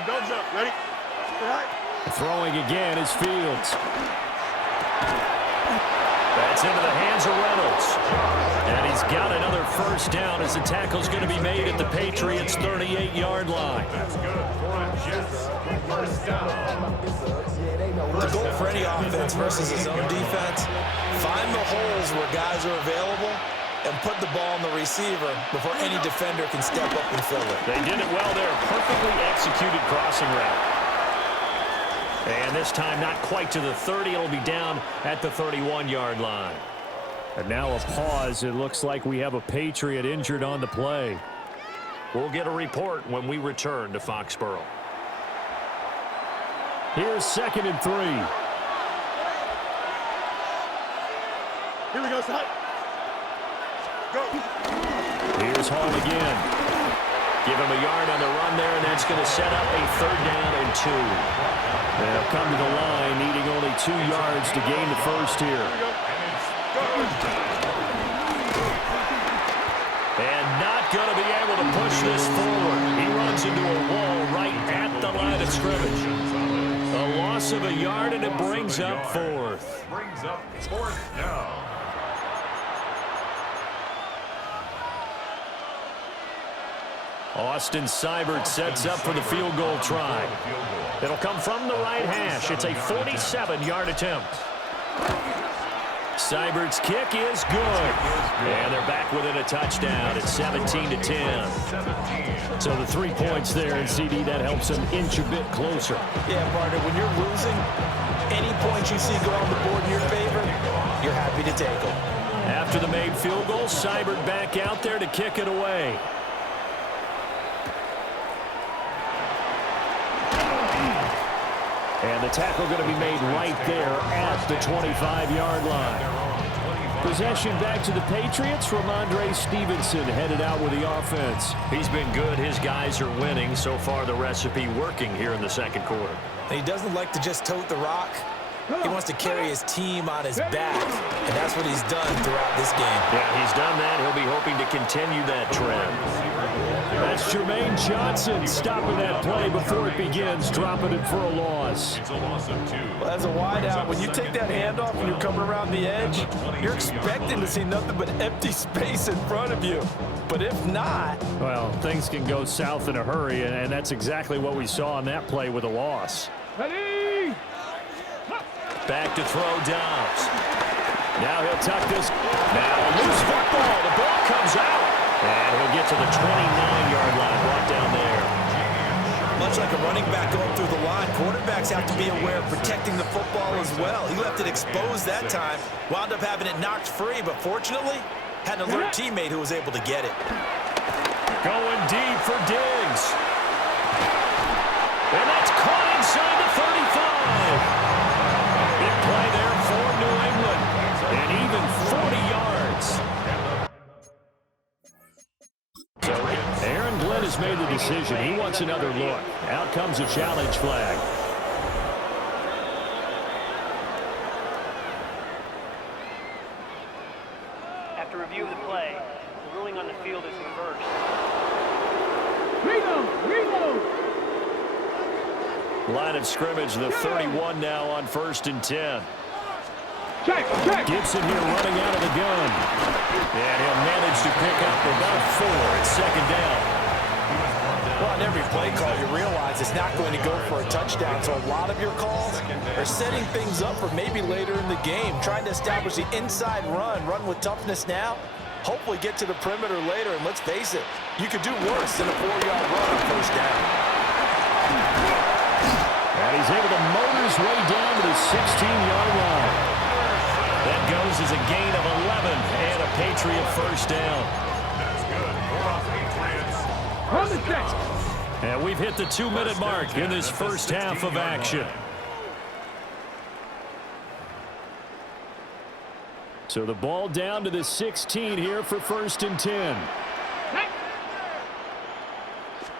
10. Don't jump. Ready? Right. Throwing again is Fields. That's into the hands of Reynolds. And he's got another 1st down as the tackle's going to be made at the Patriots' 38-yard line. That's good for the Jets. 1st down. The goal for any offense versus a zone defense, find the holes where guys are available and put the ball on the receiver before any defender can step up and fill it. They did it well there. Perfectly executed crossing route. And this time not quite to the 30. It'll be down at the 31-yard line. And now a pause. It looks like we have a Patriot injured on the play. We'll get a report when we return to Foxborough. Here's 2nd and 3. Here we go, son. Go. Here's Hall again. Give him a yard on the run there, and that's going to set up a 3rd down and 2. They'll come to the line, needing only 2 yards to gain the 1st here. And not going to be able to push this forward. He runs into a wall right at the line of scrimmage. A loss of a yard, and it brings up 4th. Brings up 4th down. Austin Seibert sets up for the field goal try. It'll come from the right hash. It's a 47-yard attempt. Seibert's kick is good. And they're back within a touchdown. It's 17-10. So the 3 points there, and CD, that helps them inch a bit closer. Yeah, partner, when you're losing, any points you see go on the board in your favor, you're happy to take them. After the made field goal, Seibert back out there to kick it away. And the tackle going to be made right there at the 25-yard line. Possession back to the Patriots. Ramondre Stevenson headed out with the offense. He's been good. His guys are winning. So far, the recipe working here in the 2nd quarter. And he doesn't like to just tote the rock. He wants to carry his team on his back, and that's what he's done throughout this game. Yeah, he's done that. He'll be hoping to continue that trend. That's Jermaine Johnson stopping that play before it begins, dropping it for a loss. It's a loss of 2. Well, as a wideout, when you take that handoff and you're coming around the edge, you're expecting to see nothing but empty space in front of you. But if not... Well, things can go south in a hurry, and that's exactly what we saw on that play with a loss. Ready? Back to throw Downs. Now he'll tuck this. Now a loose football. The ball comes out. And he'll get to the 29-yard line, brought down there. Much like a running back going through the line, quarterbacks have to be aware of protecting the football as well. He left it exposed that time, wound up having it knocked free, but fortunately, had an alert teammate who was able to get it. Going deep for Diggs. And that's caught inside the 35. Big play there for New England. And even 40 yards. So Aaron Glenn has made the decision. He wants another look. Out comes a challenge flag. After review of the play, the ruling on the field is reversed. Reload! Line of scrimmage, the 31 now on 1st and 10. Check! Gibson here running out of the gun. And he'll manage to pick up about 4 at 2nd down. Well, on every play call, you realize it's not going to go for a touchdown, so a lot of your calls are setting things up for maybe later in the game, trying to establish the inside run with toughness now, hopefully get to the perimeter later, and let's face it, you could do worse than a 4-yard run on 1st down. And he's able to motor his way down to the 16-yard line. That goes as a gain of 11 and a Patriot 1st down. That's good. 4 On the check! And we've hit the 2-minute mark in this first half of action. So the ball down to the 16 here for 1st and 10.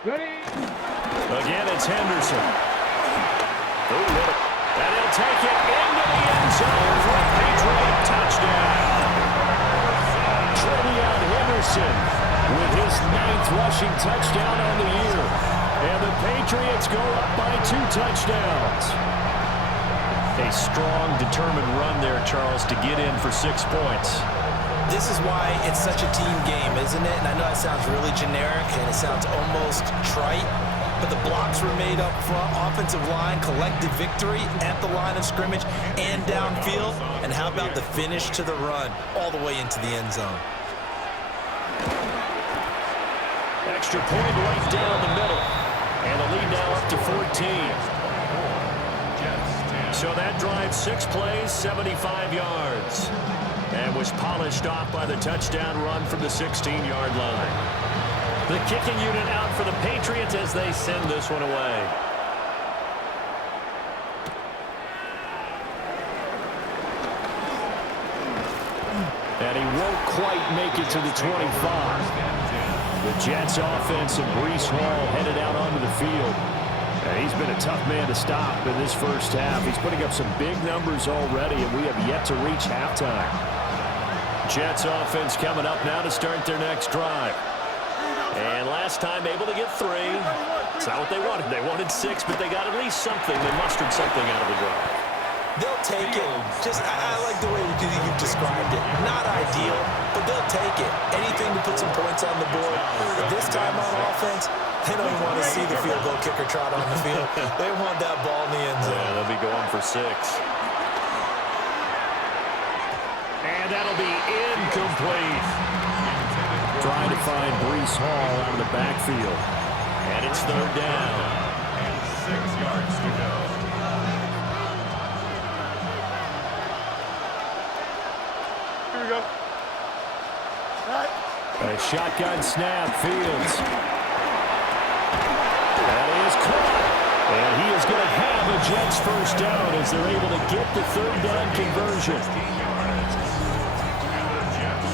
Ready? Again, it's Henderson. And he'll take it into the end zone for a Patriot touchdown. Trevion Henderson with his 9th rushing touchdown on the year. And the Patriots go up by 2 touchdowns. A strong, determined run there, Charles, to get in for 6 points. This is why it's such a team game, isn't it? And I know it sounds really generic and it sounds almost trite, but the blocks were made up front, offensive line, collective victory at the line of scrimmage and downfield. And how about the finish to the run all the way into the end zone? Extra point right down the middle. And the lead now up to 14. So that drive, 6 plays, 75 yards. And was polished off by the touchdown run from the 16-yard line. The kicking unit out for the Patriots as they send this one away. And he won't quite make it to the 25. The Jets offense and Breece Hall headed out onto the field. And he's been a tough man to stop in this first half. He's putting up some big numbers already, and we have yet to reach halftime. Jets offense coming up now to start their next drive. And last time able to get 3. It's not what they wanted. They wanted 6, but they got at least something. They mustered something out of the drive. They'll take it. I like the way you've described it. Not ideal, but they'll take it. Anything to put some points on the board. This time on offense, they don't even want to see the field goal kicker trot on the field. They want that ball in the end zone. Yeah, they'll be going for 6. And that'll be incomplete. Trying to find Breece Hall out of the backfield. And it's 3rd down. And 6 yards to go. Here we go. All right. A shotgun snap, Fields. That is caught. And he is going to have a Jets 1st down as they're able to get the 3rd down conversion. And the Jets,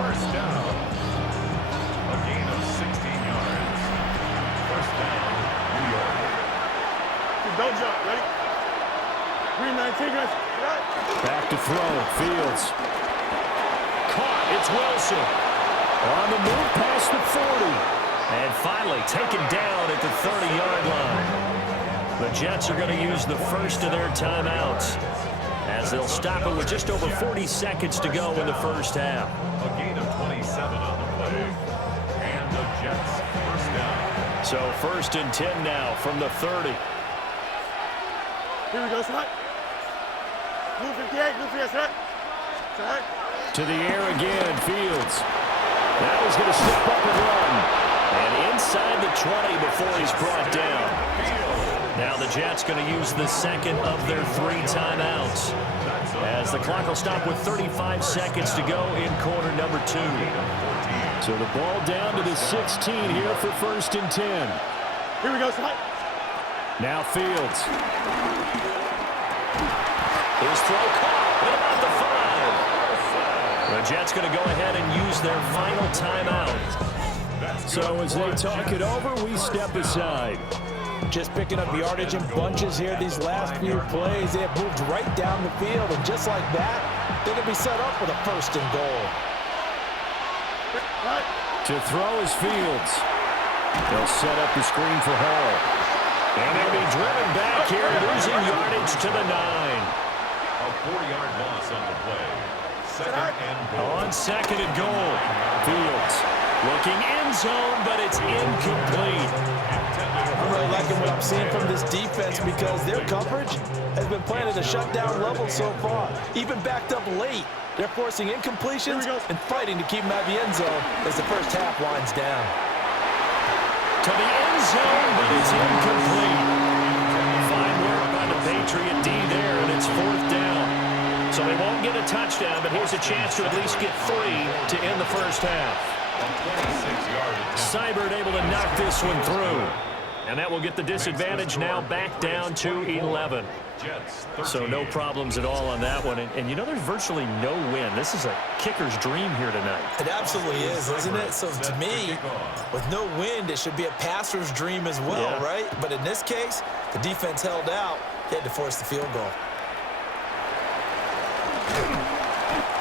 1st down. A gain of 16 yards. 1st down, New York. Don't jump. Ready? 3-19, guys. Back to throw, Fields. Caught, it's Wilson. On the move past the 40. And finally taken down at the 30-yard line. The Jets are going to use the first of their timeouts as they'll stop it with just over 40 seconds to go in the first half. A gain of 27 on the play. And the Jets first down. So 1st and 10 now from the 30. Here we go, Select. Move 58, move 58, Select. Select. To the air again, Fields. Now he's going to step up and run. And inside the 20 before he's brought down. Now the Jets going to use the second of their 3 timeouts, as the clock will stop with 35 seconds to go in quarter number 2. So the ball down to the 16 here for 1st and 10. Here we go, Select. Now Fields. His throw caught at about the 5. The Jets going to go ahead and use their final timeout. So as they talk it over, we step aside. Just picking up yardage in bunches here these last few plays. They have moved right down the field, and just like that, they're going to be set up with a 1st and goal. To throw is Fields. They'll set up the screen for Hall. And they'll be driven back here, losing yardage to the 9. A 4-yard loss on the play. 2nd and goal. On 2nd and goal, Fields looking end zone, but it's incomplete. I'm really liking what I'm seeing from this defense because their coverage has been playing at a shutdown level so far. Even backed up late, they're forcing incompletions and fighting to keep them out of the end zone as the first half winds down. To the end zone, but it's incomplete. Fine work by the Patriot D there, and it's 4th down. So they won't get a touchdown, but here's a chance to at least get 3 to end the first half. Seibert able to knock this one through. And that will get the disadvantage now back down to 11. So no problems at all on that one. And you know, there's virtually no win. This is a kicker's dream here tonight. It absolutely is, isn't it? So to me, with no wind, it should be a passer's dream as well, right? But in this case, the defense held out. They had to force the field goal.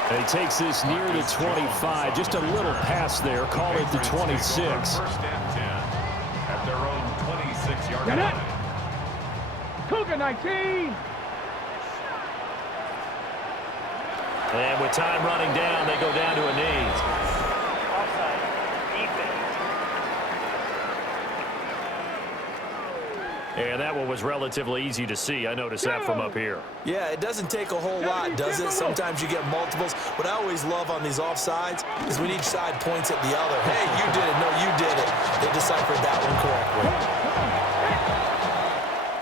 And he takes this near the 25. Just a little pass there. Call it the 26. 1st and 10 at their own 26-yard line. Cougar 19. And with time running down, they go down to a knee. Offside. Defense. And that one was relatively easy to see. I noticed that from up here. Yeah, it doesn't take a whole lot, does it? Sometimes you get multiples. What I always love on these offsides is when each side points at the other. Hey, you did it. No, you did it. They deciphered that one correctly.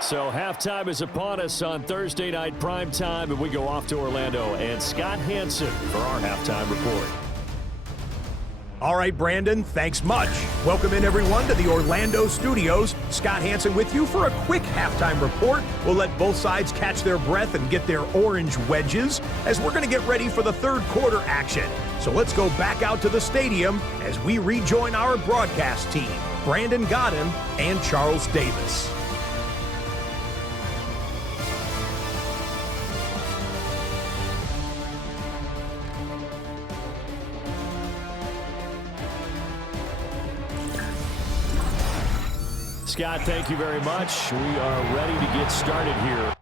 So halftime is upon us on Thursday night prime time, and we go off to Orlando and Scott Hansen for our halftime report. All right, Brandon, thanks much. Welcome in, everyone, to the Orlando studios. Scott Hansen with you for a quick halftime report. We'll let both sides catch their breath and get their orange wedges as we're going to get ready for the 3rd quarter action. So let's go back out to the stadium as we rejoin our broadcast team, Brandon Godden and Charles Davis. Scott, thank you very much. We are ready to get started here.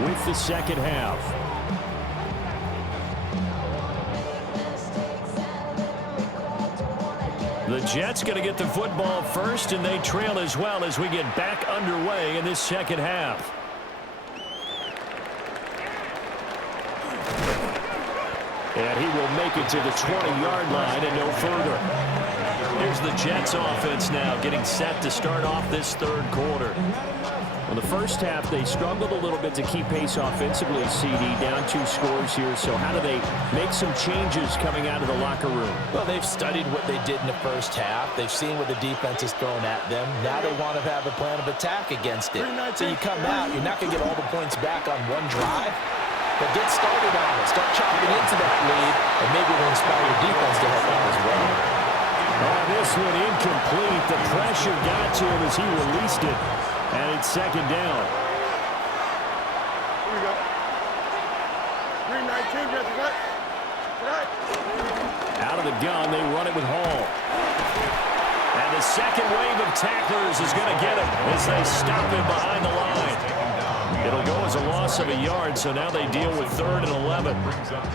with the second half. The Jets going to get the football first, and they trail as well as we get back underway in this second half. And he will make it to the 20-yard line and no further. Here's the Jets offense now getting set to start off this third quarter. In the first half, they struggled a little bit to keep pace offensively, CD, down 2 scores here. So how do they make some changes coming out of the locker room? Well, they've studied what they did in the first half. They've seen what the defense is throwing at them. Now they want to have a plan of attack against it. So you come out, you're not going to get all the points back on one drive, but get started on it. Start chopping into that lead, and maybe it'll inspire your defense to help out as well. Oh, this one incomplete. The pressure got to him as he released it. And it's second down. Here we go. 319, just right. Out of the gun, they run it with Hall. And the second wave of tacklers is going to get him as they stop him behind the line. It'll go as a loss of a yard, so now they deal with 3rd and 11.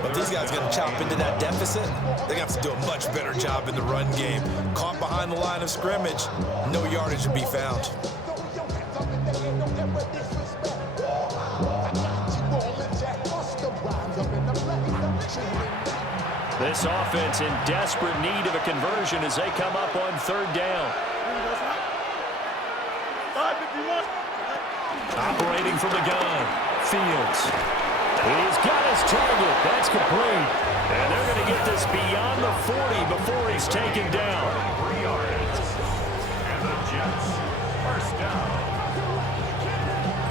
But these guys going to chop into that deficit. They're going to have to do a much better job in the run game. Caught behind the line of scrimmage, no yardage to be found. This offense in desperate need of a conversion as they come up on 3rd down. Operating from the gun, Fields. He's got his target. That's complete. And they're going to get this beyond the 40 before he's taken down. 3 yards. And the Jets, first down.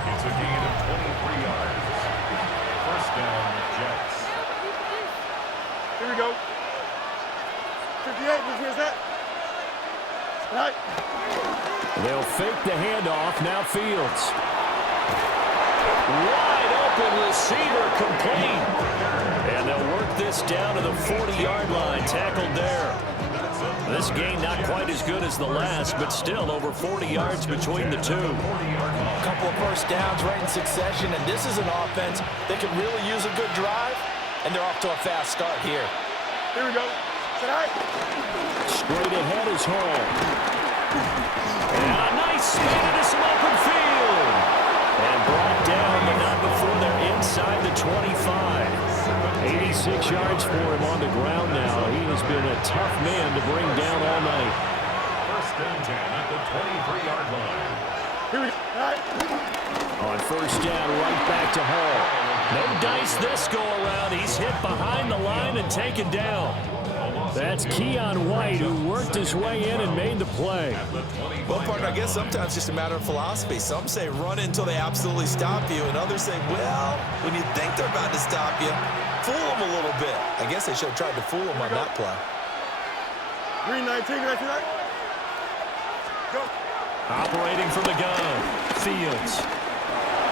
It's a gain of 23 yards. First down, Jets. Here we go. 58, here's that. Right. They'll fake the handoff. Now Fields. Wide open receiver complete. And they'll work this down to the 40-yard line. Tackled there. This game not quite as good as the last, but still over 40 yards between the two. A couple of first downs right in succession, and this is an offense that could really use a good drive, and they're off to a fast start here. Here we go. Straight ahead is Hall. And a nice spin into some open field. And brought down, but not before they're inside the 25. 86 yards for him on the ground now. He has been a tough man to bring down all night. First and 10 at the 23-yard line. Here we go. On first down, right back to Hall. No dice this go around. He's hit behind the line and taken down. That's Keon White, who worked his way in and made the play. Well, partner, I guess sometimes it's just a matter of philosophy. Some say run until they absolutely stop you, and others say, well, when you think they're about to stop you, fool them a little bit. I guess they should have tried to fool them on that play. 319, right? Go. Operating from the gun, Fields.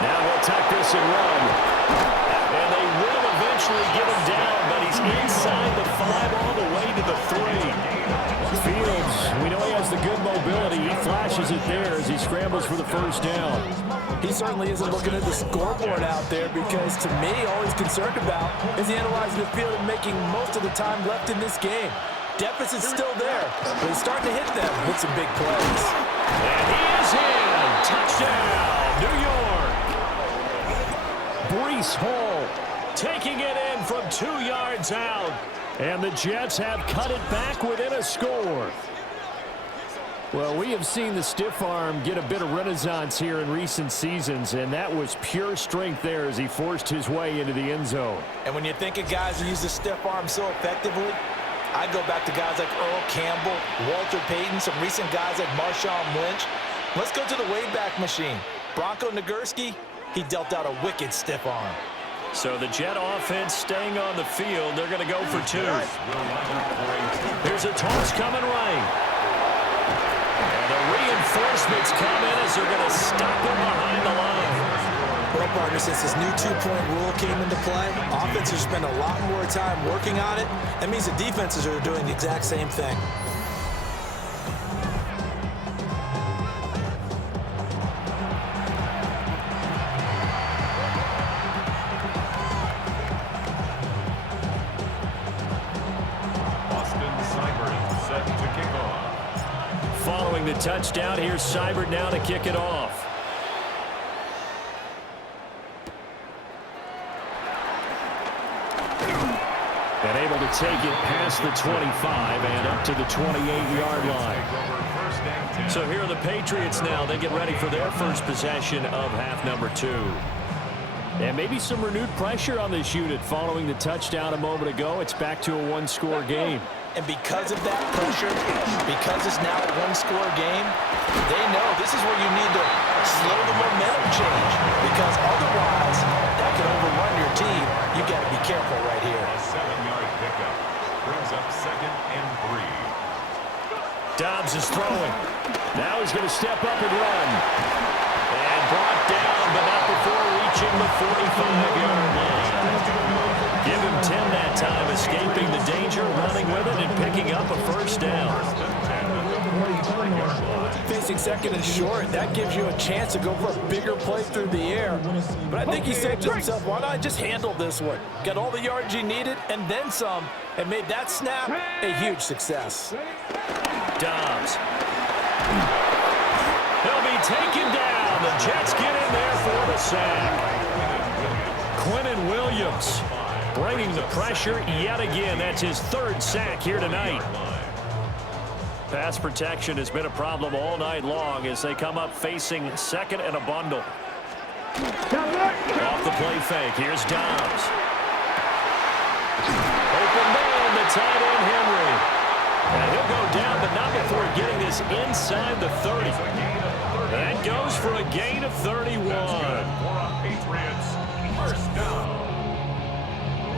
Now he'll tuck this and run. And they will eventually get him down, but he's inside the 5 all the way to the 3. Fields, we know he has the good mobility. He flashes it there as he scrambles for the first down. He certainly isn't looking at the scoreboard out there because, to me, all he's concerned about is analyzing the field and making most of the time left in this game. Deficit's still there, but he's starting to hit them with some big plays. And he is in. Touchdown, New York. Breece Hall taking it in from 2 yards out. And the Jets have cut it back within a score. Well, we have seen the stiff arm get a bit of renaissance here in recent seasons, and that was pure strength there as he forced his way into the end zone. And when you think of guys who use the stiff arm so effectively, I go back to guys like Earl Campbell, Walter Payton, some recent guys like Marshawn Lynch. Let's go to the Wayback Machine. Bronco Nagurski, he dealt out a wicked stiff arm. So the Jet offense staying on the field. They're going to go for 2. Here's a toss coming right. And the reinforcements come in as they're going to stop him behind the line. Well, partner, since this new 2-point rule came into play, offenses spend a lot more time working on it. That means the defenses are doing the exact same thing. following the touchdown. Here's Seibert now to kick it off. And able to take it past the 25 and up to the 28-yard line. So here are the Patriots now. They get ready for their first possession of half number 2. And maybe some renewed pressure on this unit following the touchdown a moment ago. It's back to a one-score game. And because of that pressure, because it's now a one-score game, they know this is where you need to slow the momentum change, because otherwise that could overrun your team. You got to be careful right here. A 7-yard pickup brings up 2nd and 3. Dobbs is throwing. Now he's going to step up and run. And brought down, but not before reaching the 45-yard line. Give him 10 that time, escaping the danger, running with it, and picking up a first down. Facing 2nd and short, that gives you a chance to go for a bigger play through the air. But I think he said to himself, why not just handle this one? Got all the yards you needed and then some, and made that snap a huge success. Dobbs. He'll be taken down. The Jets get in there for the sack. Quinnen Williams bringing the pressure yet again. That's his 3rd sack here tonight. Pass protection has been a problem all night long as they come up facing 2nd and a bundle. Off the play fake. Here's Dobbs. Open man, the tight end Henry. And he'll go down, but not before getting this inside the 30. That goes for a gain of 31. Patriots, first down.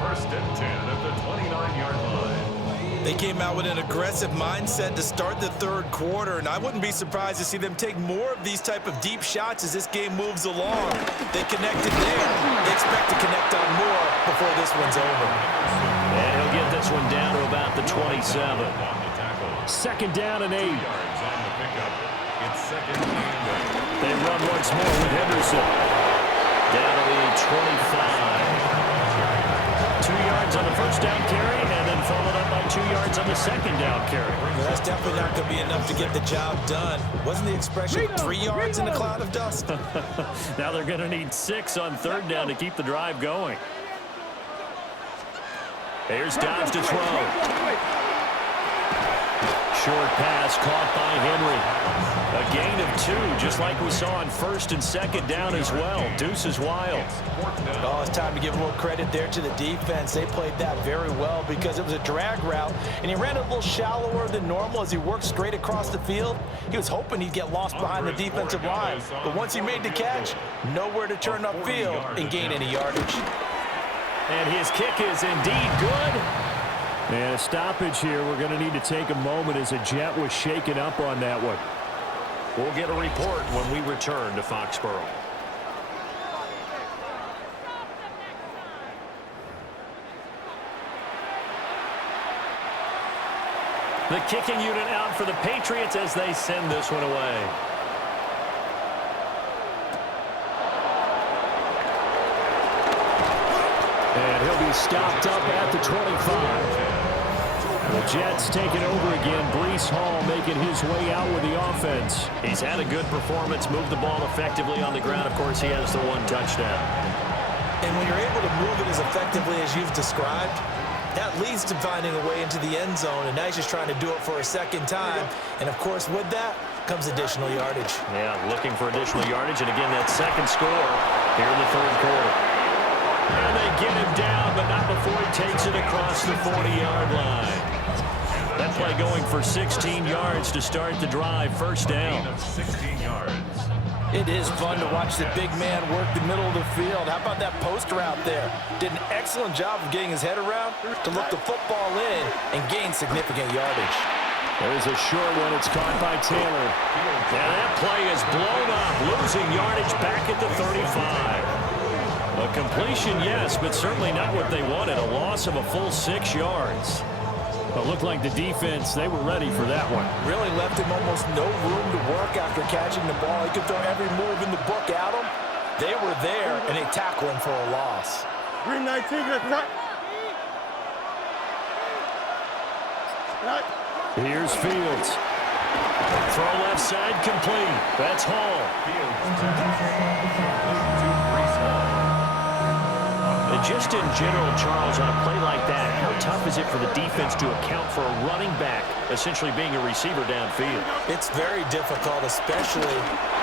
1st and 10 at the 29-yard line. They came out with an aggressive mindset to start the 3rd quarter, and I wouldn't be surprised to see them take more of these type of deep shots as this game moves along. They connected there. They expect to connect on more before this one's over. And he'll get this one down to about the 27. 2nd down and 8. It's 2nd and 8. They run once more with Henderson. Down to the 25. 2 yards on the first down carry, and then followed up by 2 yards on the 2nd down carry. Well, that's definitely not going to be enough to get the job done. Wasn't the expression 3 yards in a cloud of dust? Now they're going to need 6 on 3rd down to keep the drive going. Here's Dobbs to throw. Short pass caught by Henry. A gain of 2, just like we saw on 1st and 2nd down as well. Deuce is wild. Oh, it's time to give a little credit there to the defense. They played that very well because it was a drag route, and he ran it a little shallower than normal as he worked straight across the field. He was hoping he'd get lost behind the defensive line, but once he made the catch, nowhere to turn upfield and gain any yardage. And his kick is indeed good. And a stoppage here. We're going to need to take a moment as a Jet was shaken up on that one. We'll get a report when we return to Foxborough. The kicking unit out for the Patriots as they send this one away. And he'll be stopped up at the 25. The Jets take it over again. Breece Hall making his way out with the offense. He's had a good performance, moved the ball effectively on the ground. Of course, he has the 1 touchdown. And when you're able to move it as effectively as you've described, that leads to finding a way into the end zone, and now he's just trying to do it for a 2nd time. And, of course, with that comes additional yardage. Yeah, looking for additional yardage. And, again, that 2nd score here in the 3rd quarter. And they get him down, but not before he takes it across the 40-yard line. That play going for 16 yards to start the drive. First down. 16 yards. It is fun to watch the big man work the middle of the field. How about that post route there? Did an excellent job of getting his head around to look the football in and gain significant yardage. There's a short one. It's caught by Taylor. And that play is blown up, losing yardage back at the 35. A completion, yes, but certainly not what they wanted. A loss of a full 6 yards. It looked like the defense, they were ready for that one. Really left him almost no room to work after catching the ball. He could throw every move in the book at him. They were there, and they tackle him for a loss. Green 19, that's right. Here's Fields. Throw left side complete. That's Hall. And just in general, Charles, on a play like that, how tough is it for the defense to account for a running back essentially being a receiver downfield? It's very difficult, especially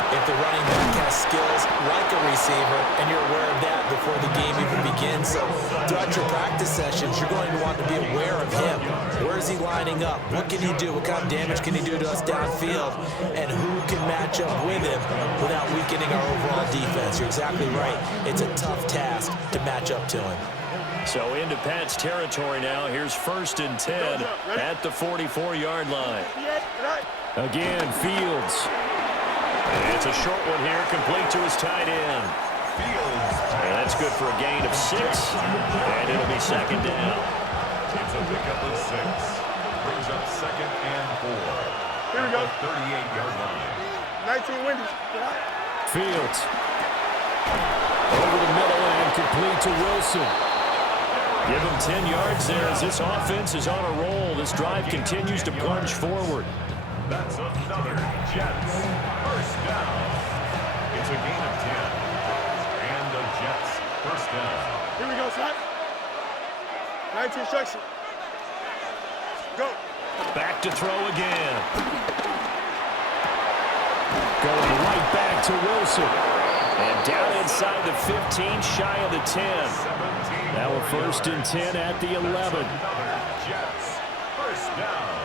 if the running back has skills like a receiver, and you're aware of that before the game even begins. So throughout your practice sessions, you're going to want to be aware of him. Where is he lining up? What can he do? What kind of damage can he do to us downfield? And who can match up with him without weakening our overall defense? You're exactly right. It's a tough task to match up to him. So into Pat's territory now. Here's 1st and 10 at the 44-yard line. Again, Fields. And it's a short one here, complete to his tight end. And that's good for a gain of 6, and it'll be 2nd down. It's a pickup of 6. Brings up 2nd and 4. Here we go. 38-yard line. 19 windy. Fields. Over the middle and complete to Wilson. Give him 10 yards there as this offense is on a roll. This drive continues to plunge forward. That's another Jets. 1st down. It's a gain of 10. And the Jets 1st down. Here we go, son. 19 instruction. Go. Back to throw again. Going right back to Wilson. And down inside the 15, shy of the 10. Now a 1st and 10 at the 11. Jets 1st down.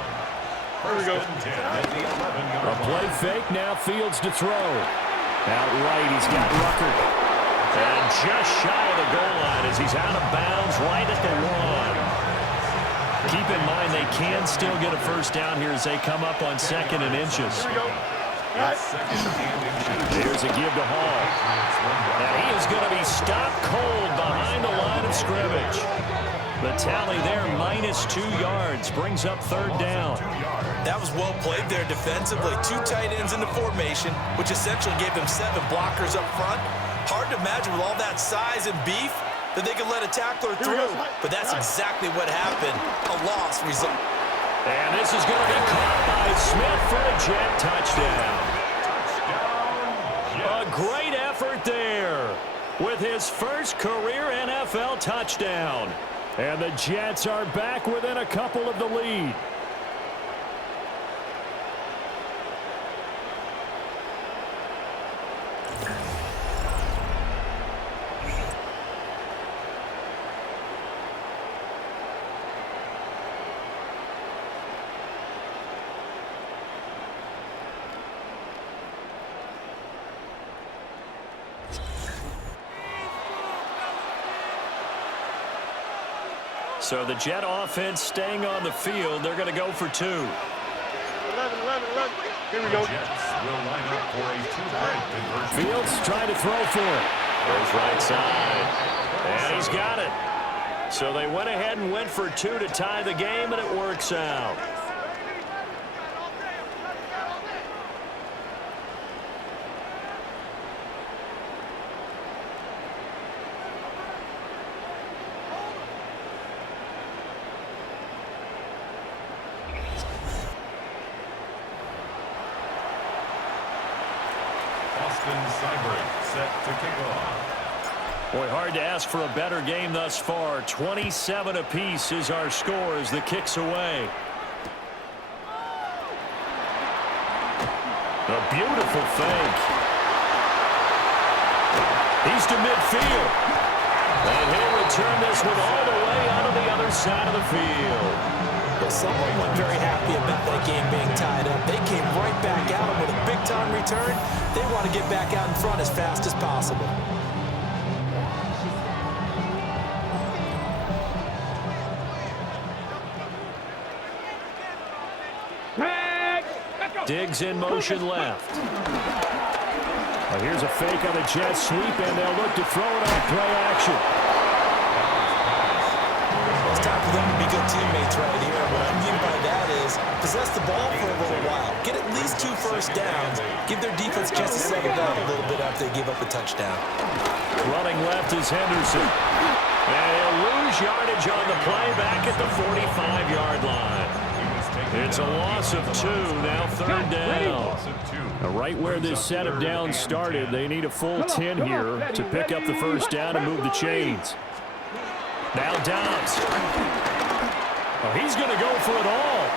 Here we go. A play fake, now Fields to throw. Out right, he's got Rucker. And just shy of the goal line as he's out of bounds right at the 1. Keep in mind they can still get a 1st down here as they come up on 2nd and inches. Here we go. There's a give to Hall. And he is going to be stopped cold behind the line of scrimmage. The tally there, -2 yards, brings up 3rd down. That was well played there defensively. 2 tight ends in the formation, which essentially gave them 7 blockers up front. Hard to imagine with all that size and beef that they could let a tackler through. But that's exactly what happened. A loss result. And this is going to be caught by Smith for a Jet touchdown. A great effort there with his first career NFL touchdown. And the Jets are back within a couple of the lead. So the Jet offense staying on the field. They're going to go for 2. 11. Here we go. Jets will line up for a 2-point conversion. Fields trying to throw for it. Goes right side. And he's got it. So they went ahead and went for 2 to tie the game, and it works out. Set to kick off. Boy, hard to ask for a better game thus far. 27 apiece is our score as the kick's away. A beautiful fake. He's to midfield. And he'll return this one all the way out of the other side of the field. Well, someone wasn't very happy about that game being tied up. They came right back out with a big-time return. They want to get back out in front as fast as possible. Diggs in motion left. Well, here's a fake on the Jets sweep, and they'll look to throw it on play action. It's time for them to be good teammates right here. What I mean by that is possess the ball for a little while. Get at least 2 first downs. Give their defense a chance to settle down a little bit after they give up a touchdown. Running left is Henderson. And he'll lose yardage on the play back at the 45-yard line. He was taken It's a loss of 2, now third down. Loss of 2. Right where this setup down started, they need a full 10 here to pick up the first down and move the chains. Now Dobbs. Oh, he's going to go for it all.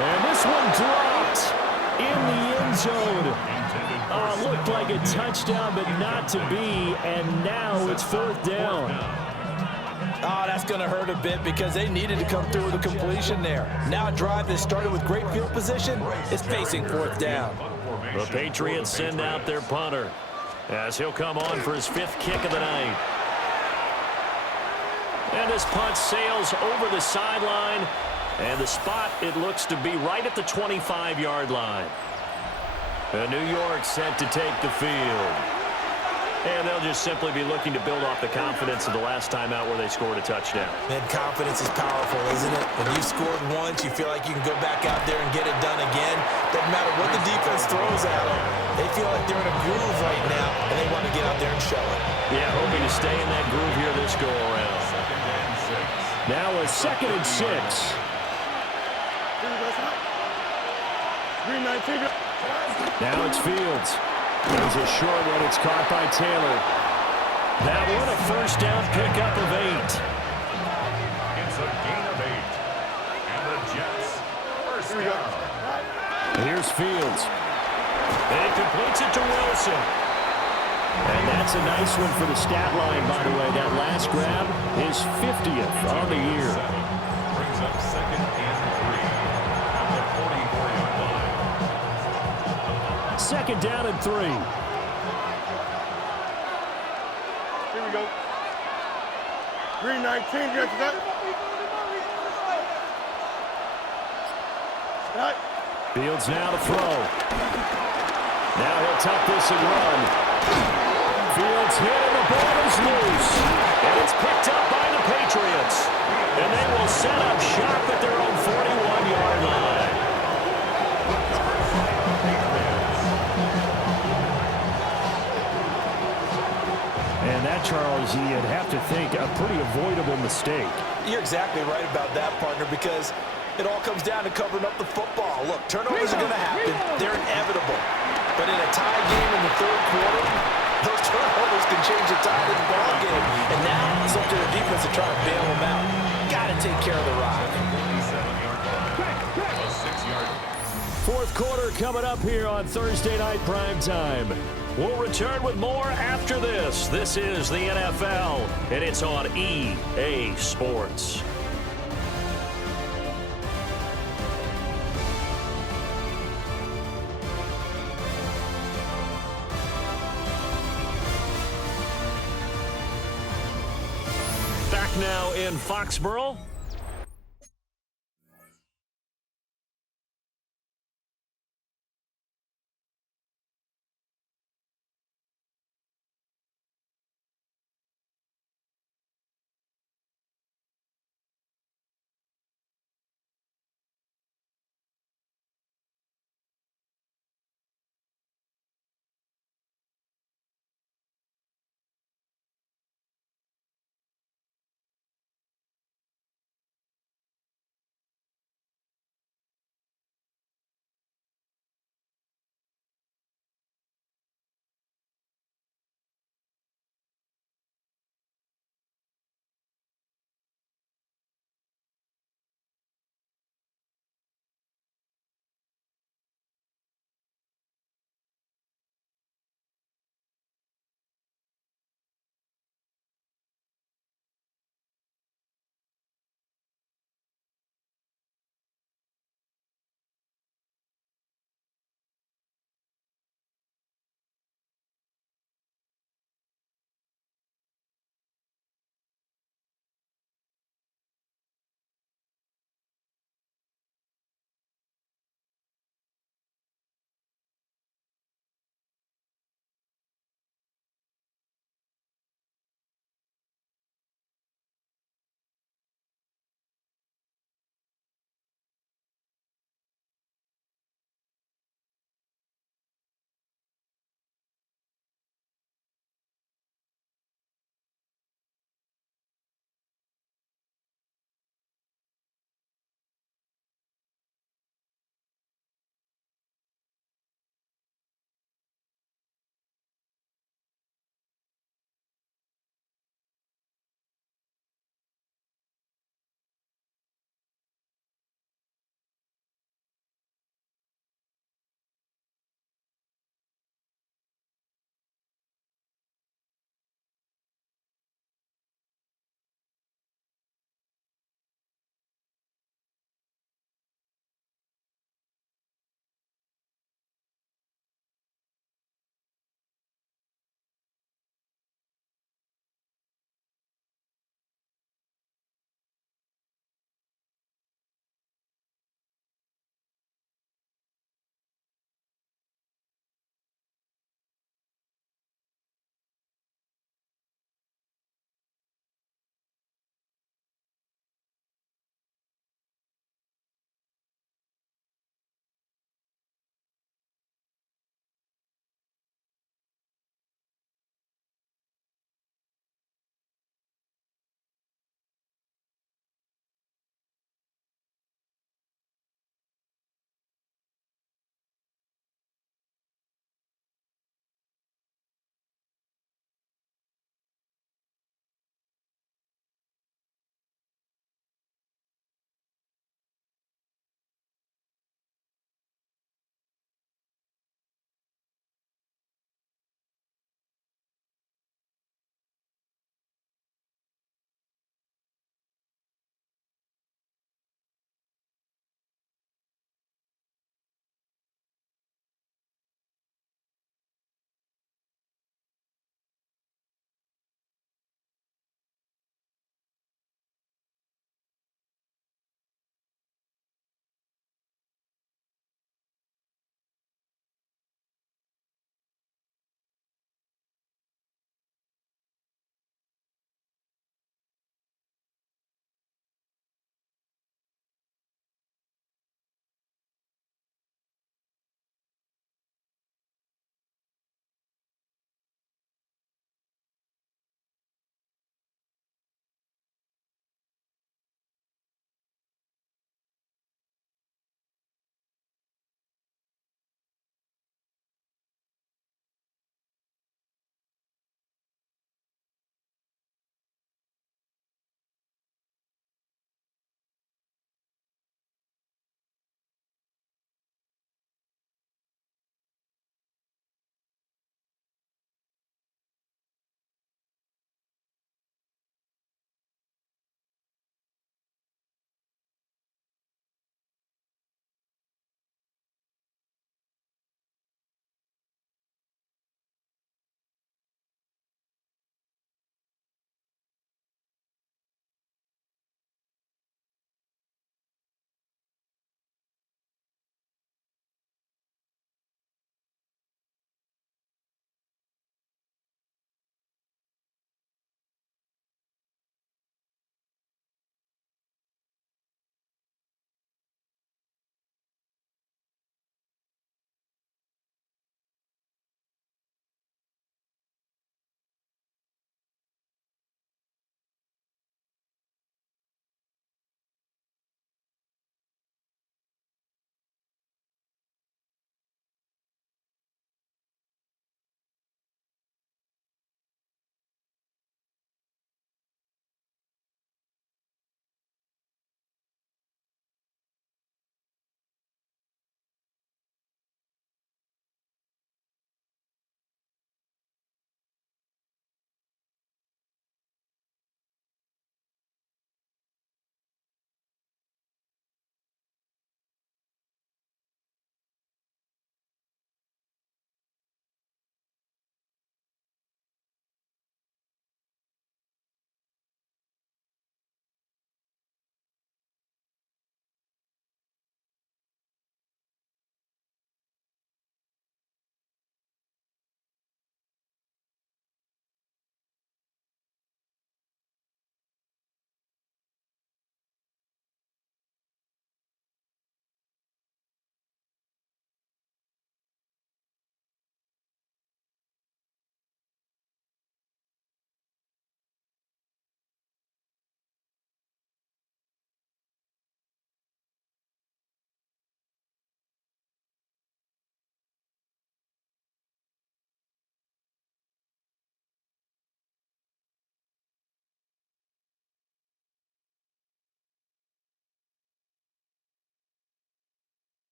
And this one dropped in the end zone. Looked like a touchdown, but not to be, and now it's fourth down. Oh, that's going to hurt a bit because they needed to come through with a completion there. Now a drive that started with great field position is facing fourth down. The Patriots send out their punter as he'll come on for his 5th kick of the night. And this punt sails over the sideline, and the spot, it looks to be right at the 25-yard line. And New York set to take the field. And they'll just simply be looking to build off the confidence of the last time out where they scored a touchdown. Man, confidence is powerful, isn't it? When you scored once, you feel like you can go back out there and get it done again. Doesn't matter what the defense throws at them. They feel like they're in a groove right now, and they want to get out there and show it. Yeah, hoping to stay in that groove here this go-around. Now a 2nd and 6. Now it's Fields. There's a short one. It's caught by Taylor. That one a first down pickup of 8. It's a gain of 8. And the Jets first down. Here's Fields. And he completes it to Wilson. And that's a nice one for the stat line, by the way. That last grab is 50th on the year. Brings up 2nd and 3 on the 44-yard line. 2nd down and 3. Here we go. 319, get to that. Right. Fields now to throw. Now he'll tuck this and run. Fields hit and the ball is loose. And it's picked up by the Patriots. And they will set up shop at their own 41-yard line. And that, Charles, you'd have to think a pretty avoidable mistake. You're exactly right about that, partner, because it all comes down to covering up the football. Look, turnovers are going to happen. They're inevitable. But in a tie game in the third quarter, those turnovers can change the tide of the ball game. And now it's up to the defense to try to bail them out. Got to take care of the rock. 47-yard line. A 6-yard. Fourth quarter coming up here on Thursday Night Prime Time. We'll return with more after this. This is the NFL, and it's on EA Sports. Back now in Foxborough.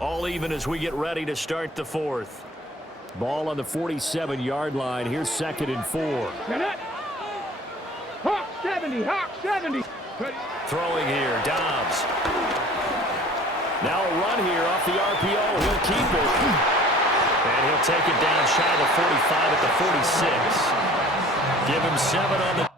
All even as we get ready to start the fourth. Ball on the 47-yard line. Here's 2nd and 4. Hawk 70, Hawk 70. Throwing here, Dobbs. Now a run here off the RPO. He'll keep it. And he'll take it down shy of the 45 at the 46. Give him 7 on the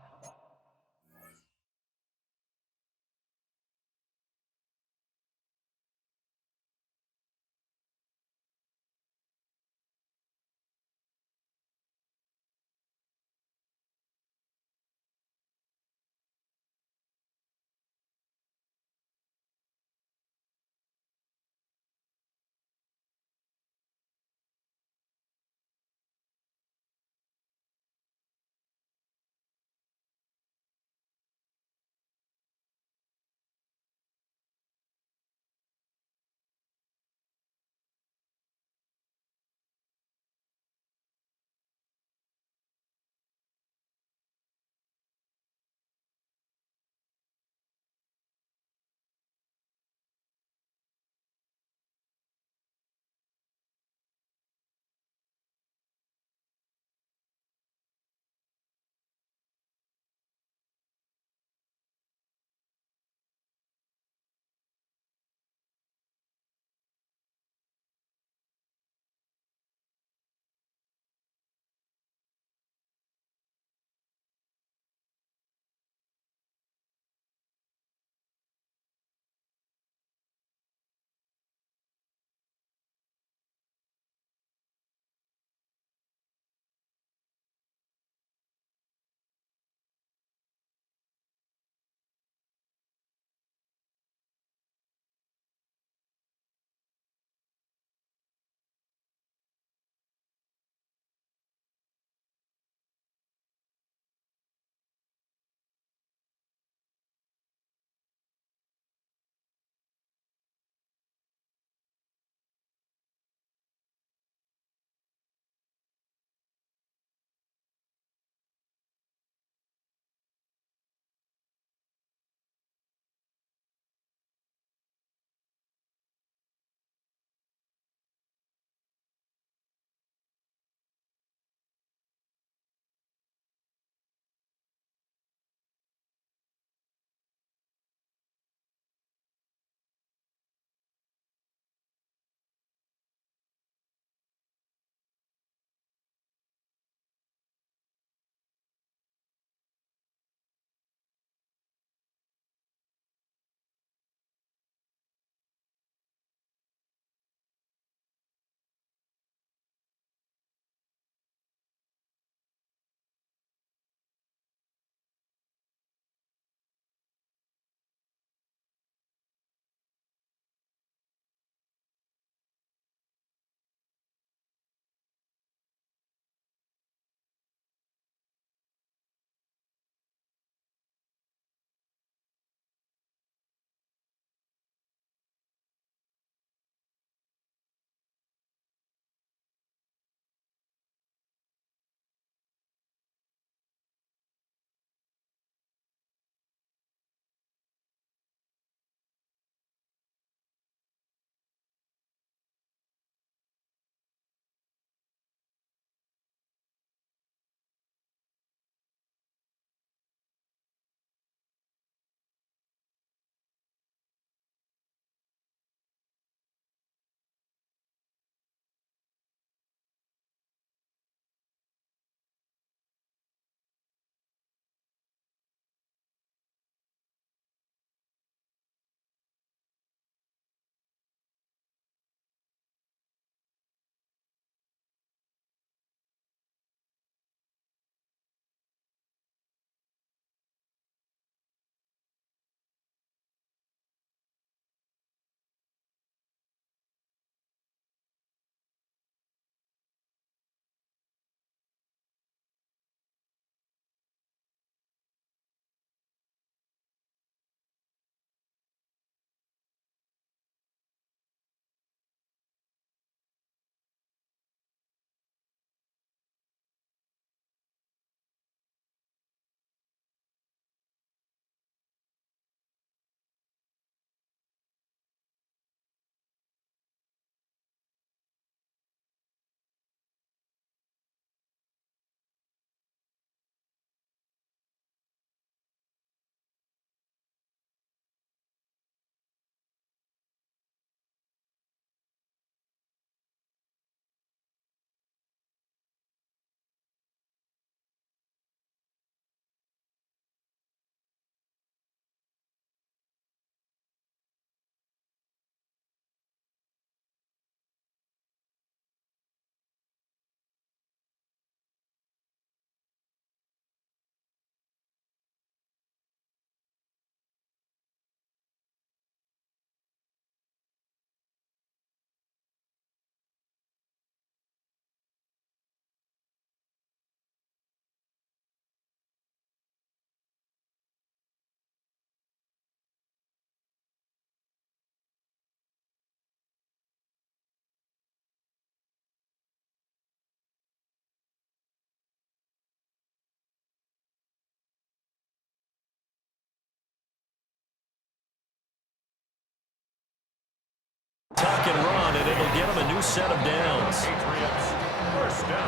tuck and run, and it'll get them a new set of downs.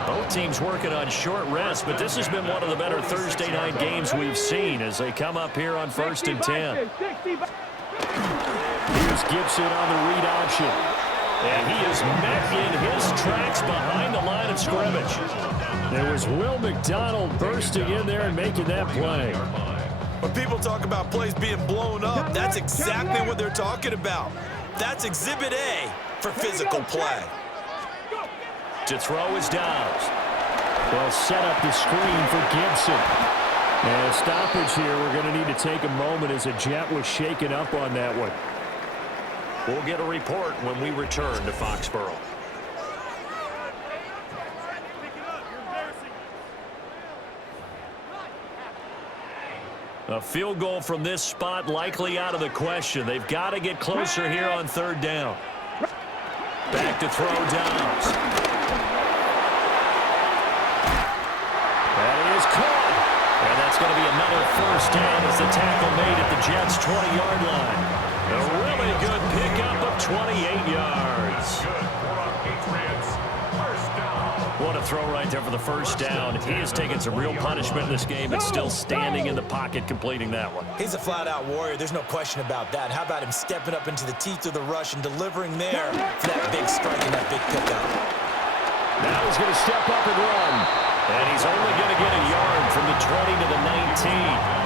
Both teams working on short rest, but this has been one of the better Thursday night games we've seen as they come up here on 1st and 10. Here's Gibson on the read option. And he is met in his tracks behind the line of scrimmage. There was Will McDonald bursting in there and making that play. When people talk about plays being blown up, that's exactly what they're talking about. That's Exhibit A for physical play. To throw is Downs. They'll set up the screen for Gibson. And a stoppage here. We're going to need to take a moment as a Jet was shaken up on that one. We'll get a report when we return to Foxborough. A field goal from this spot likely out of the question. They've got to get closer here on 3rd down. Back to throw Downs. That is caught. And that's going to be another 1st down as the tackle made at the Jets' 20-yard line. A really good pickup of 28 yards. What a throw right there for the 1st down. He has taken some real punishment in this game and still standing in the pocket completing that one. He's a flat-out warrior. There's no question about that. How about him stepping up into the teeth of the rush and delivering there for that big strike and that big pickup. Now he's going to step up and run. And he's only going to get a yard from the 20 to the 19.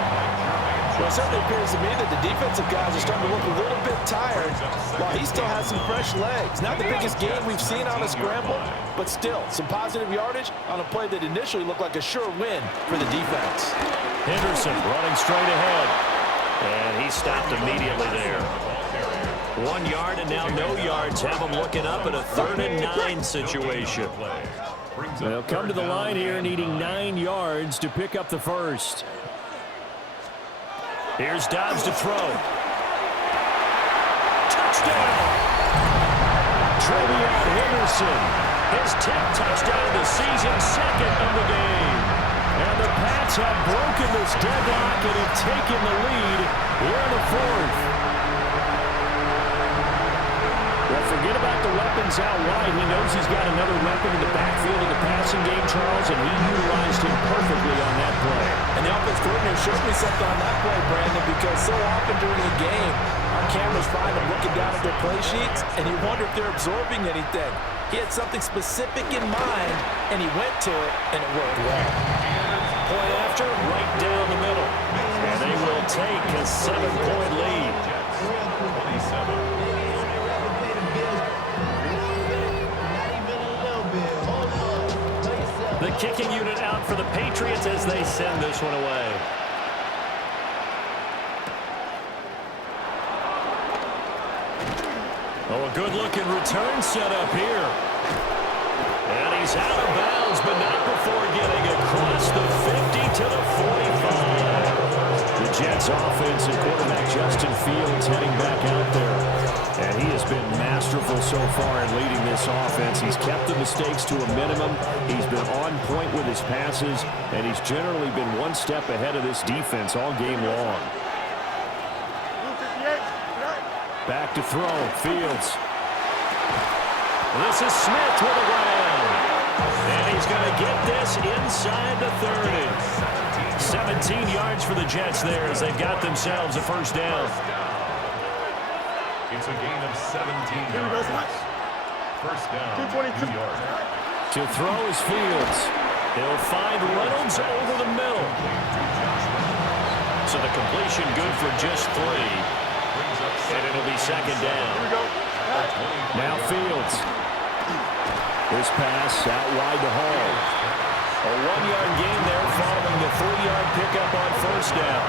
Well, it certainly appears to me that the defensive guys are starting to look a little bit tired while he still has some fresh legs. Not the biggest gain we've seen on a scramble, but still some positive yardage on a play that initially looked like a sure win for the defense. Henderson running straight ahead. And he stopped immediately there. 1 yard and now no yards. Have him looking up at a 3rd and 9 situation. They'll come to the line here needing 9 yards to pick up the 1st. Here's Dobbs to throw. Touchdown! Trevion Henderson. His 10th touchdown of the season, 2nd of the game. And the Pats have broken this deadlock and have taken the lead here in the 4th. Well, forget about the weapons out wide. He knows he's got another weapon in the backfield of the passing game, Charles, and he utilized him perfectly on that play. And the offense coordinator showed me something on that play, Brandon, because so often during the game, our cameras find them looking down at their play sheets, and you wonder if they're absorbing anything. He had something specific in mind, and he went to it, and it worked well. Point after, right down the middle. And they will take a 7-point lead. 27. The kicking unit out for the Patriots as they send this one away. Oh, a good-looking return set up here. And he's out of bounds, but not before getting across the 50 to the 45. The Jets offense and quarterback Justin Fields heading back out there. And he has been masterful so far in leading this offense. He's kept the mistakes to a minimum. He's been on point with his passes, and he's generally been one step ahead of this defense all game long. Back to throw, Fields. This is Smith with a round. And he's going to get this inside the 30. 17 yards for the Jets there as they've got themselves a 1st down. It's a gain of 17 yards. 1st down, New York. To throw is Fields. He'll find Reynolds over the middle. So the completion good for just 3. And it'll be 2nd down. Now Fields. This pass out wide to Hall. A 1-yard gain there following the 3-yard pickup on 1st down.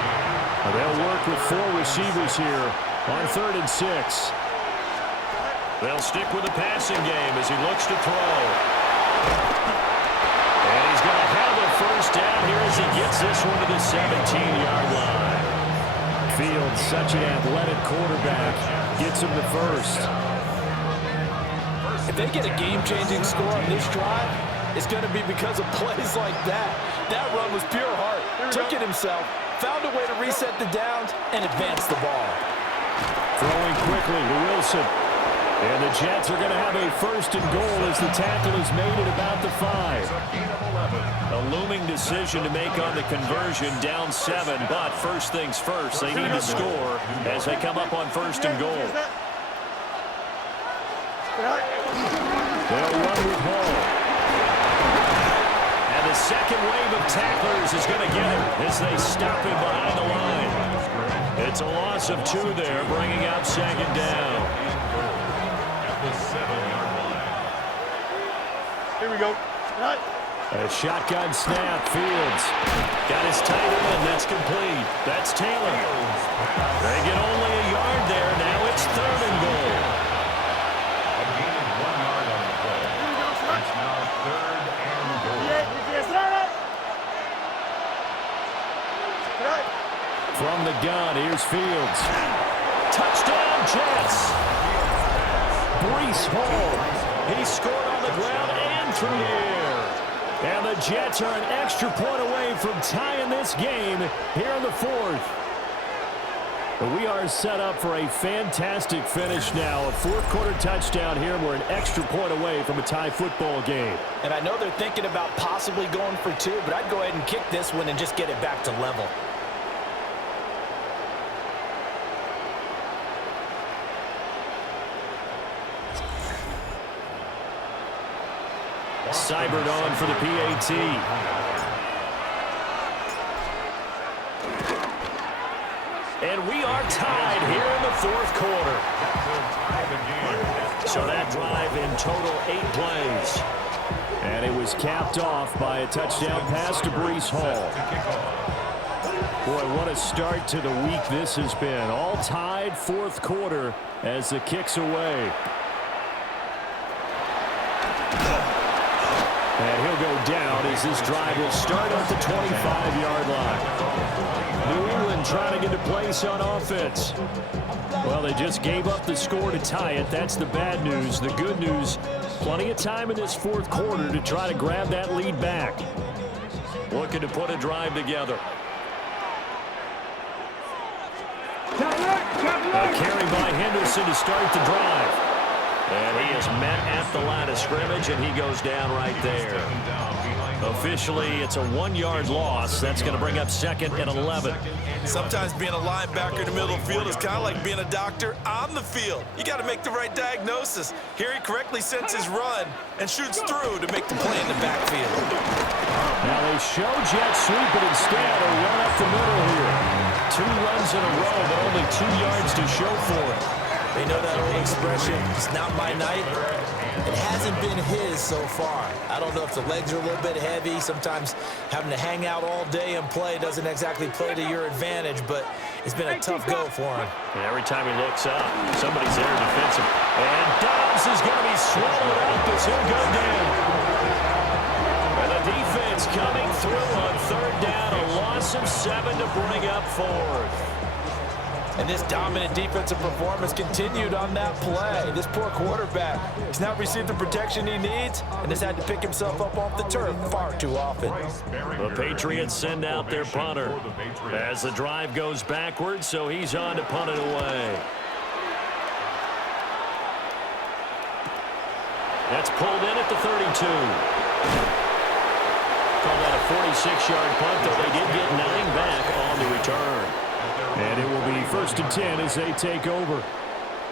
They'll work with 4 receivers here on 3rd and 6. They'll stick with the passing game as he looks to throw. And he's going to have a 1st down here as he gets this one to the 17-yard line. Fields, such an athletic quarterback, gets him the 1st. If they get a game-changing score on this drive, it's going to be because of plays like that. That run was pure heart. Took it himself, found a way to reset the downs, and advance the ball. Throwing quickly to Wilson. And the Jets are going to have a first and goal as the tackle is made at about the 5. A looming decision to make on the conversion, down 7. But first things first, they need to score as they come up on first and goal. They'll run with Hall. And the second wave of tacklers is going to get him as they stop him behind the line. It's a loss of 2 there, bringing up second down. The 7-yard line. Here we go. A shotgun snap, Fields. Got his tight end, that's complete. That's Taylor. They get only a yard there, now it's 3rd and goal. A gain of 1 yard on the play. It's now 3rd and goal. From the gun, here's Fields. Touchdown, Jets. Breece Hall. He scored on the ground and through the air. And the Jets are an extra point away from tying this game here in the 4th. But we are set up for a fantastic finish now. A 4th-quarter touchdown here, and we're an extra point away from a tie football game. And I know they're thinking about possibly going for 2, but I'd go ahead and kick this one and just get it back to level. Seibert on for the PAT. And we are tied here in the 4th quarter. So that drive in total 8 plays. And it was capped off by a touchdown pass to Breece Hall. Boy, what a start to the week this has been. All tied 4th quarter as the kick's away. And he'll go down as this drive will start at the 25-yard line. New England trying to get a place on offense. Well, they just gave up the score to tie it. That's the bad news. The good news, plenty of time in this 4th quarter to try to grab that lead back. Looking to put a drive together. A carry by Henderson to start the drive. And he is met at the line of scrimmage, and he goes down right there. Officially, it's a 1-yard loss. That's going to bring up 2nd and 11. Sometimes being a linebacker in the middle of the field is kind of like being a doctor on the field. You got to make the right diagnosis. Here he correctly sets his run and shoots through to make the play in the backfield. Now they show Jets sweep it instead, a run up the middle here. 2 runs in a row, but only 2 yards to show for it. They know that old expression, it's not my night. It hasn't been his so far. I don't know if the legs are a little bit heavy. Sometimes having to hang out all day and play doesn't exactly play to your advantage, but it's been a tough go for him. And every time he looks up, somebody's there defensive. And Dobbs is going to be swallowed up as he'll go down. And the defense coming through on 3rd down, a loss of 7 to bring up 4th. And this dominant defensive performance continued on that play. This poor quarterback, he's not received the protection he needs and has had to pick himself up off the turf far too often. The Patriots send out their punter as the drive goes backwards, so he's on to punt it away. That's pulled in at the 32. Call that a 46-yard punt, though they did get 9 back on the return. And it will be 1st and 10 as they take over.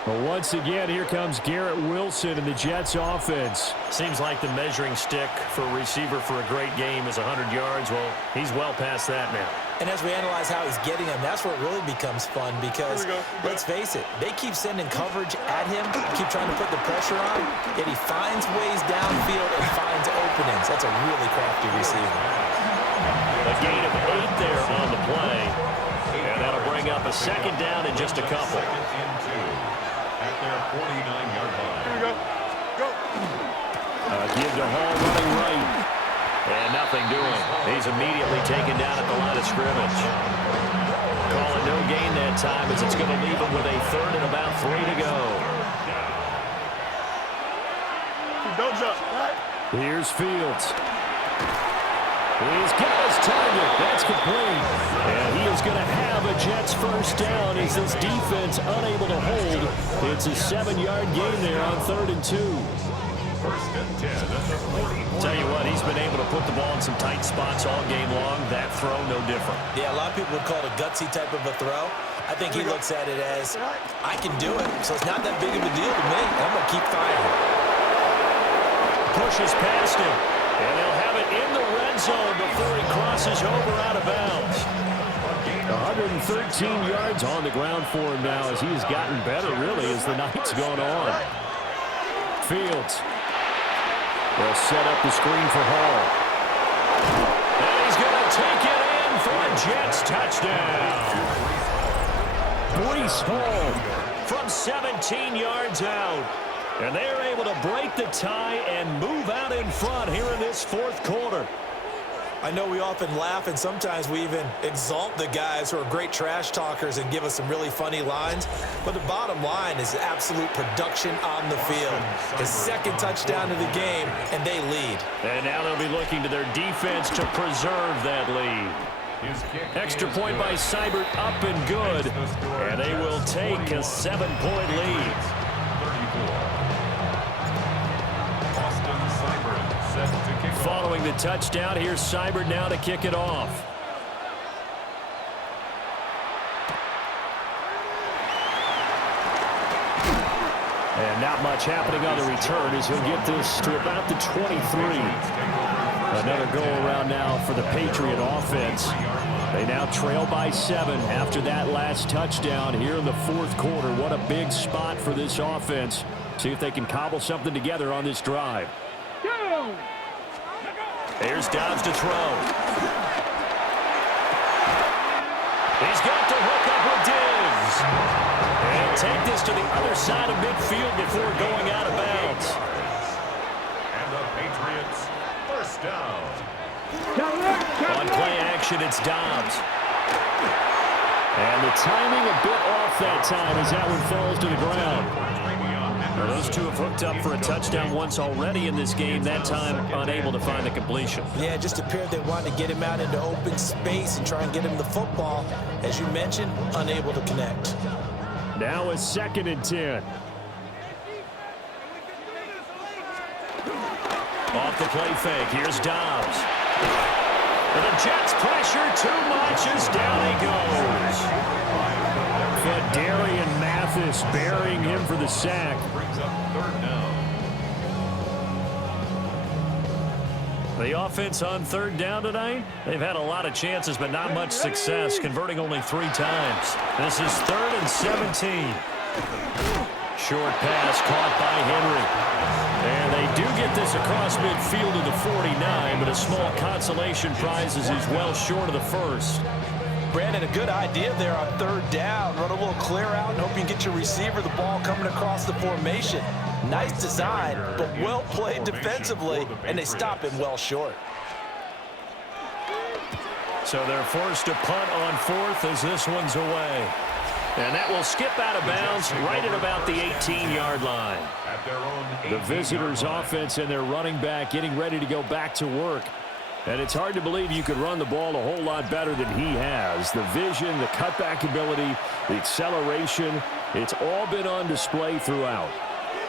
But once again, here comes Garrett Wilson and the Jets offense. Seems like the measuring stick for a receiver for a great game is 100 yards. Well, he's well past that now. And as we analyze how he's getting them, that's where it really becomes fun because, let's face it, they keep sending coverage at him, keep trying to put the pressure on, yet he finds ways downfield and finds openings. That's a really crafty receiver. A gain of 8 there on the play. And that'll bring up a 2nd down in just a couple. 2nd and 2 at their 49-yard line. Here we go. Go. Give to Hall running right. And nothing doing. He's immediately taken down at the line of scrimmage. Call it no gain that time as it's going to leave him with a 3rd and about 3 to go. Don't jump. Here's Fields. He's got his target. That's complete. And he is going to have a Jets first down as this defense unable to hold. It's a 7-yard gain there on 3rd and 2. First and 10 at the 40. Tell you what, he's been able to put the ball in some tight spots all game long. That throw, no different. Yeah, a lot of people would call it a gutsy type of a throw. I think he looks at it as, I can do it, so it's not that big of a deal to me. I'm going to keep firing. Pushes past him, and they'll have it in the red zone before he crosses over out of bounds. 113 yards on the ground for him now as he has gotten better, really, as the night's gone on. Fields. They'll set up the screen for Hall. And he's going to take it in for a Jets touchdown. Breece Hall from 17 yards out. And they're able to break the tie and move out in front here in this 4th quarter. I know we often laugh, and sometimes we even exalt the guys who are great trash talkers and give us some really funny lines. But the bottom line is absolute production on the field. His 2nd touchdown of the game, and they lead. And now they'll be looking to their defense to preserve that lead. Extra point by Seibert up and good. And they will take a 7-point lead. 34. Following the touchdown, here's Seibert now to kick it off. And not much happening on the return as he'll get this to about the 23. Another goal around now for the Patriot offense. They now trail by 7 after that last touchdown here in the 4th quarter. What a big spot for this offense. See if they can cobble something together on this drive. Here's Dobbs to throw. He's got to hook up with Diggs. And take this to the other side of midfield before going out of bounds. And the Patriots first down. On play action, it's Dobbs. And the timing a bit off that time as that one falls to the ground. Well, those two have hooked up for a touchdown once already in this game, that time unable to find the completion. Yeah, it just appeared they wanted to get him out into open space and try and get him the football. As you mentioned, unable to connect. Now a 2nd and 10. Off the play fake, here's Dobbs. And the Jets pressure too much as down he goes. But Darian Mathis burying him for the sack. Brings up 3rd down. The offense on 3rd down tonight, they've had a lot of chances but not much success, converting only 3 times. This is 3rd and 17. Short pass caught by Henry. And they do get this across midfield to the 49, but a small consolation prize as he's well short of the 1st. Brandon, a good idea there on 3rd down. Run a little clear out and hope you can get your receiver the ball coming across the formation. Nice design, but well played defensively, and they stop him well short. So they're forced to punt on 4th as this one's away. And that will skip out of bounds right at about the 18-yard line. The visitors' offense and their running back getting ready to go back to work. And it's hard to believe you could run the ball a whole lot better than he has. The vision, the cutback ability, the acceleration, it's all been on display throughout.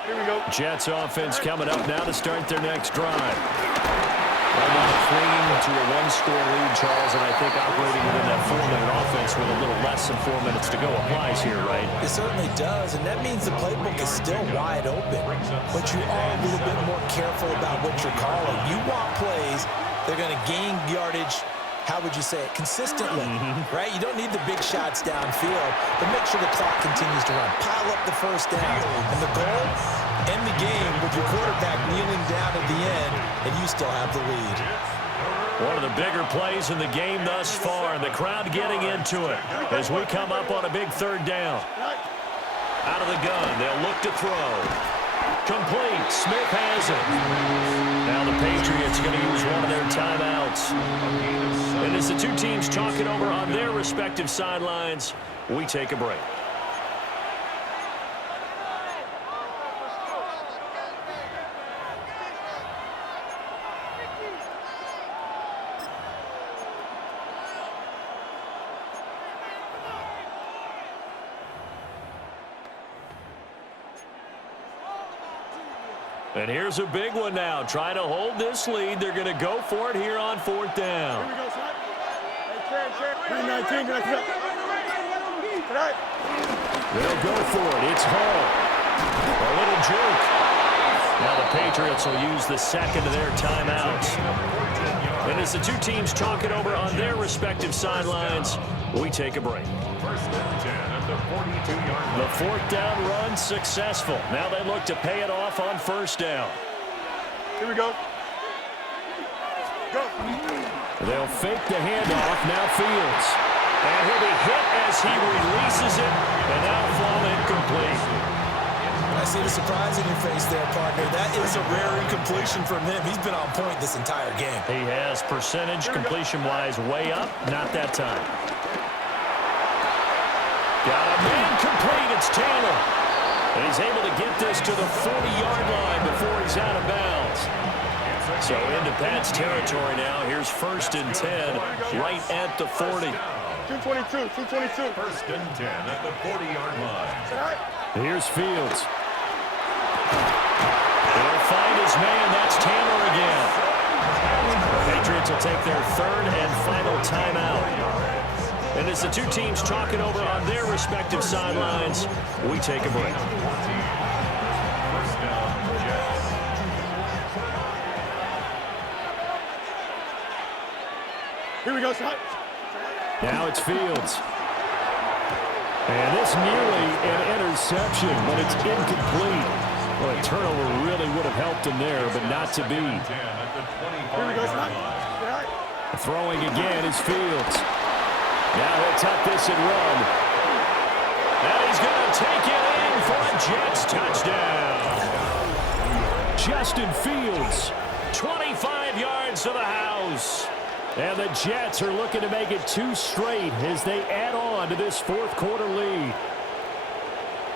Here we go. Jets offense coming up now to start their next drive. Well, now clinging to a 1-score lead, Charles, and I think operating within that 4-minute offense with a little less than 4 minutes to go applies here, right? It certainly does, and that means the playbook is still wide open. But you are a little bit more careful about what you're calling. You want plays, they're going to gain yardage, how would you say it, consistently, right? You don't need the big shots downfield, but make sure the clock continues to run. Pile up the first down, and the goal, end the game with your quarterback kneeling down at the end, and you still have the lead. One of the bigger plays in the game thus far, and the crowd getting into it as we come up on a big 3rd down. Out of the gun, they'll look to throw. Complete. Smith has it. Now the Patriots going to use one of their timeouts. And as the two teams talk it over on their respective sidelines, we take a break. And here's a big one now. Trying to hold this lead. They're going to go for it here on 4th down. Here we go, son. Hey, 319. They'll go for it. It's Hall. A little juke. Now the Patriots will use the second of their timeouts. And as the two teams talk it over on their respective sidelines, we take a break. First and 10 at the 42-yard line. The 4th down run successful. Now they look to pay it off on 1st down. Here we go. Go. They'll fake the handoff. Now Fields. And he'll be hit as he releases it. And now fall incomplete. I see the surprise in your face there, partner. That is a rare incompletion from him. He's been on point this entire game. He has percentage completion-wise way up. Not that time. Got a man complete. It's Taylor. And he's able to get this to the 40-yard line before he's out of bounds. So into Pat's territory now. Here's 1st and 10 right at the 40. 222. First and 10 at the 40-yard line. Here's Fields. They'll find his man. That's Taylor again. The Patriots will take their 3rd and final timeout. And as the two teams talk it over on their respective sidelines, we take a break. First down, Jets. Here we go, son. Now it's Fields. And this nearly an interception, but it's incomplete. Well, a turnover really would have helped him there, but not to be. 10 at the 25-yard line. Throwing again is Fields. Now he'll tuck this and run. And he's going to take it in for a Jets touchdown. Justin Fields, 25 yards to the house. And the Jets are looking to make it 2 straight as they add on to this 4th quarter lead.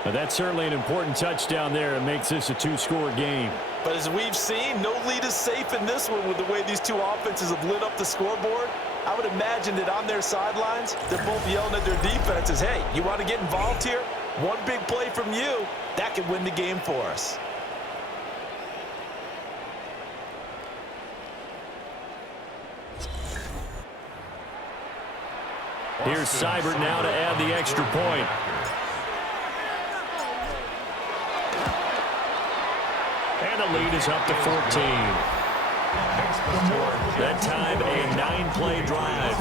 Now that's certainly an important touchdown there. It makes this a 2-score game. But as we've seen, no lead is safe in this one with the way these two offenses have lit up the scoreboard. I would imagine that on their sidelines, they're both yelling at their defenses, hey, you want to get involved here? One big play from you, that could win the game for us. Here's Seibert now to add the extra point. And the lead is up to 14. That time a 9-play drive.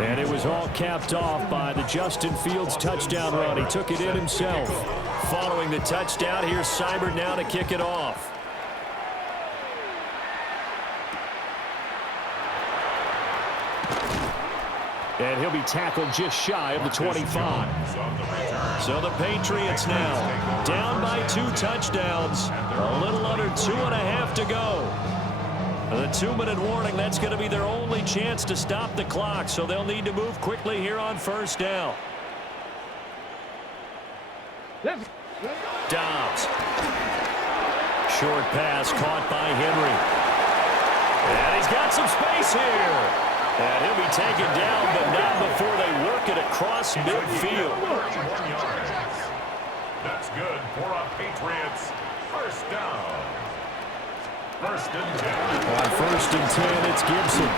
And it was all capped off by the Justin Fields touchdown run. He took it in himself. Following the touchdown, here's Seibert now to kick it off. And he'll be tackled just shy of the 25. So the Patriots now down by 2 touchdowns. A little under 2.5 to go. The 2-minute warning, that's going to be their only chance to stop the clock. So they'll need to move quickly here on 1st down. Dobbs. Short pass caught by Henry. And he's got some space here. And he'll be taken down, but not before they work it across midfield. That's good for a Patriots. First down. First and 10. On 1st and 10, it's Gibson.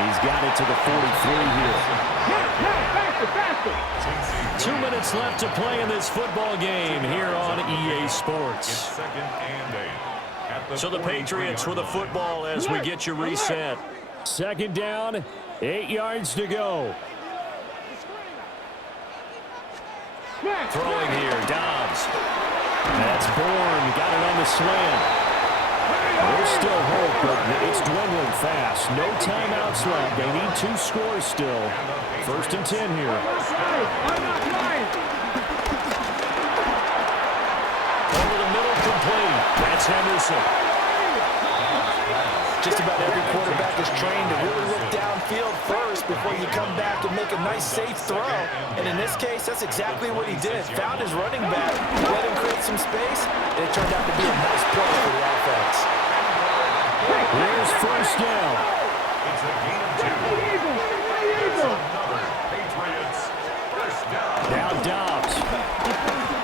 He's got it to the 43 here. Faster. 2 minutes left to play in this football game here on EA Sports. Second and 8. So the Patriots with the football as we get you reset. 2nd down, 8 yards to go. Throwing here, Dobbs. That's Bourne, got it on the slant. There's still hope, but it's dwindling fast. No timeouts left. They need 2 scores still. 1st and 10 here. Over the middle, complete. That's Henderson. Just about every quarterback is trained to really look downfield first before you come back and make a nice, safe throw. And in this case, that's exactly what he did. Found his running back, let him create some space, and it turned out to be a nice play for the offense. Here's 1st down. It's a gain of 2. It's another Patriots. First down. Now Dobbs.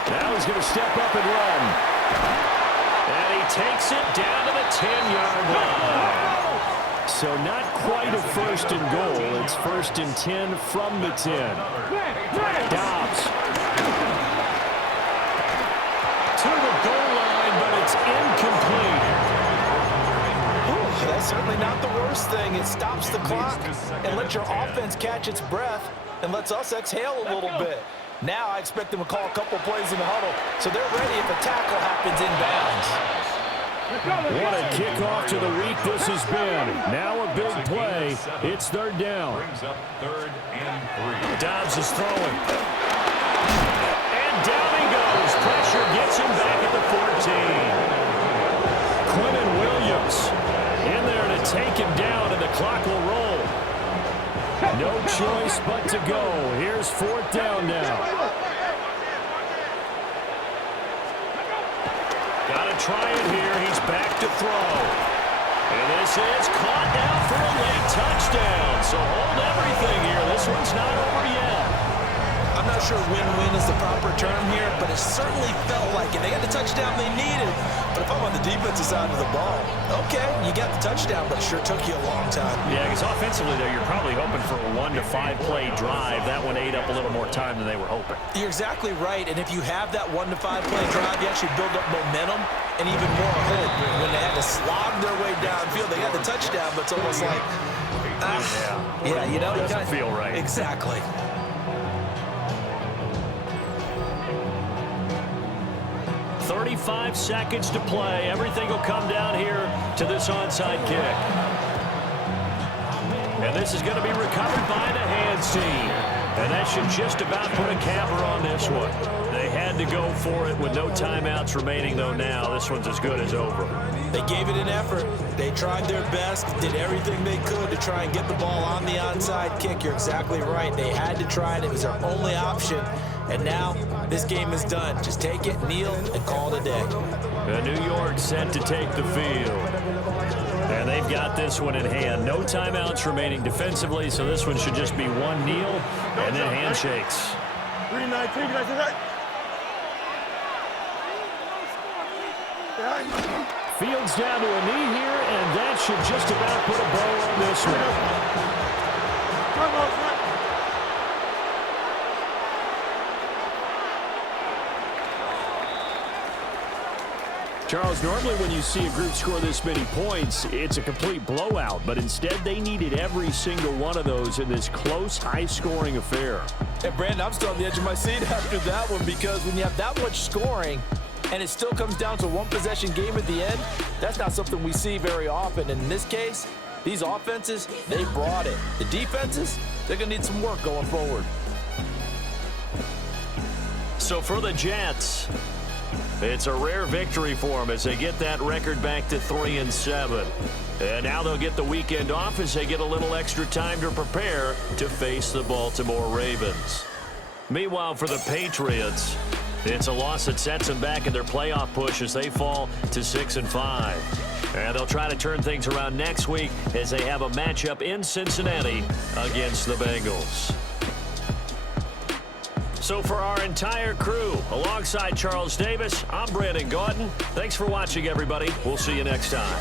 Now he's going to step up and run. And he takes it down to the 10-yard line. So not quite a first and goal. It's first and 10 from the 10. Dobbs. To the goal line, but it's incomplete. Ooh, that's certainly not the worst thing. It stops the clock and lets your offense catch its breath and lets us exhale a little bit. Now I expect them to call a couple plays in the huddle, so they're ready if a tackle happens inbounds. What a kickoff to the week this has been. Now a big play. It's third down. Brings up 3rd and 3. Dobbs is throwing. And down he goes. Pressure gets him back at the 14. Quinnen Williams in there to take him down, and the clock will roll. No choice but to go. Here's 4th down now. Got to try it here. He's back to throw. And this is caught down for a late touchdown. So hold everything here. This one's not over yet. I'm not sure win-win is the proper term here, but it certainly felt like it. They got the touchdown they needed. But if I'm on the defensive side of the ball, okay, you got the touchdown, but it sure took you a long time. Yeah, because offensively, though, you're probably hoping for a 1 to 5 play drive. That one ate up a little more time than they were hoping. You're exactly right, and if you have that 1 to 5 play drive, you actually build up momentum and even more hope. When they had to slog their way downfield, they got the touchdown, but it's almost like, yeah, you know, it doesn't feel right. Exactly. .35 seconds to play. Everything will come down here to this onside kick. And this is going to be recovered by the hands team. And that should just about put a capper on this one. They had to go for it with no timeouts remaining, though, now. This one's as good as over. They gave it an effort. They tried their best, did everything they could to try and get the ball on the onside kick. You're exactly right. They had to try it. It was their only option. And now this game is done. Just take it, kneel, and call it a day. New York set to take the field. And they've got this one in hand. No timeouts remaining defensively, so this one should just be one kneel and then handshakes. 3-19, Fields down to a knee here, and that should just about put a bow on this one. Come on, Charles, normally when you see a group score this many points, it's a complete blowout, but instead they needed every single one of those in this close, high-scoring affair. And Brandon, I'm still on the edge of my seat after that one, because when you have that much scoring and it still comes down to one possession game at the end, that's not something we see very often. And in this case, these offenses, they brought it. The defenses, they're going to need some work going forward. So for the Jets, it's a rare victory for them as they get that record back to 3-7. And now they'll get the weekend off as they get a little extra time to prepare to face the Baltimore Ravens. Meanwhile, for the Patriots, it's a loss that sets them back in their playoff push as they fall to 6-5. And they'll try to turn things around next week as they have a matchup in Cincinnati against the Bengals. So for our entire crew, alongside Charles Davis, I'm Brandon Gaudin. Thanks for watching, everybody. We'll see you next time.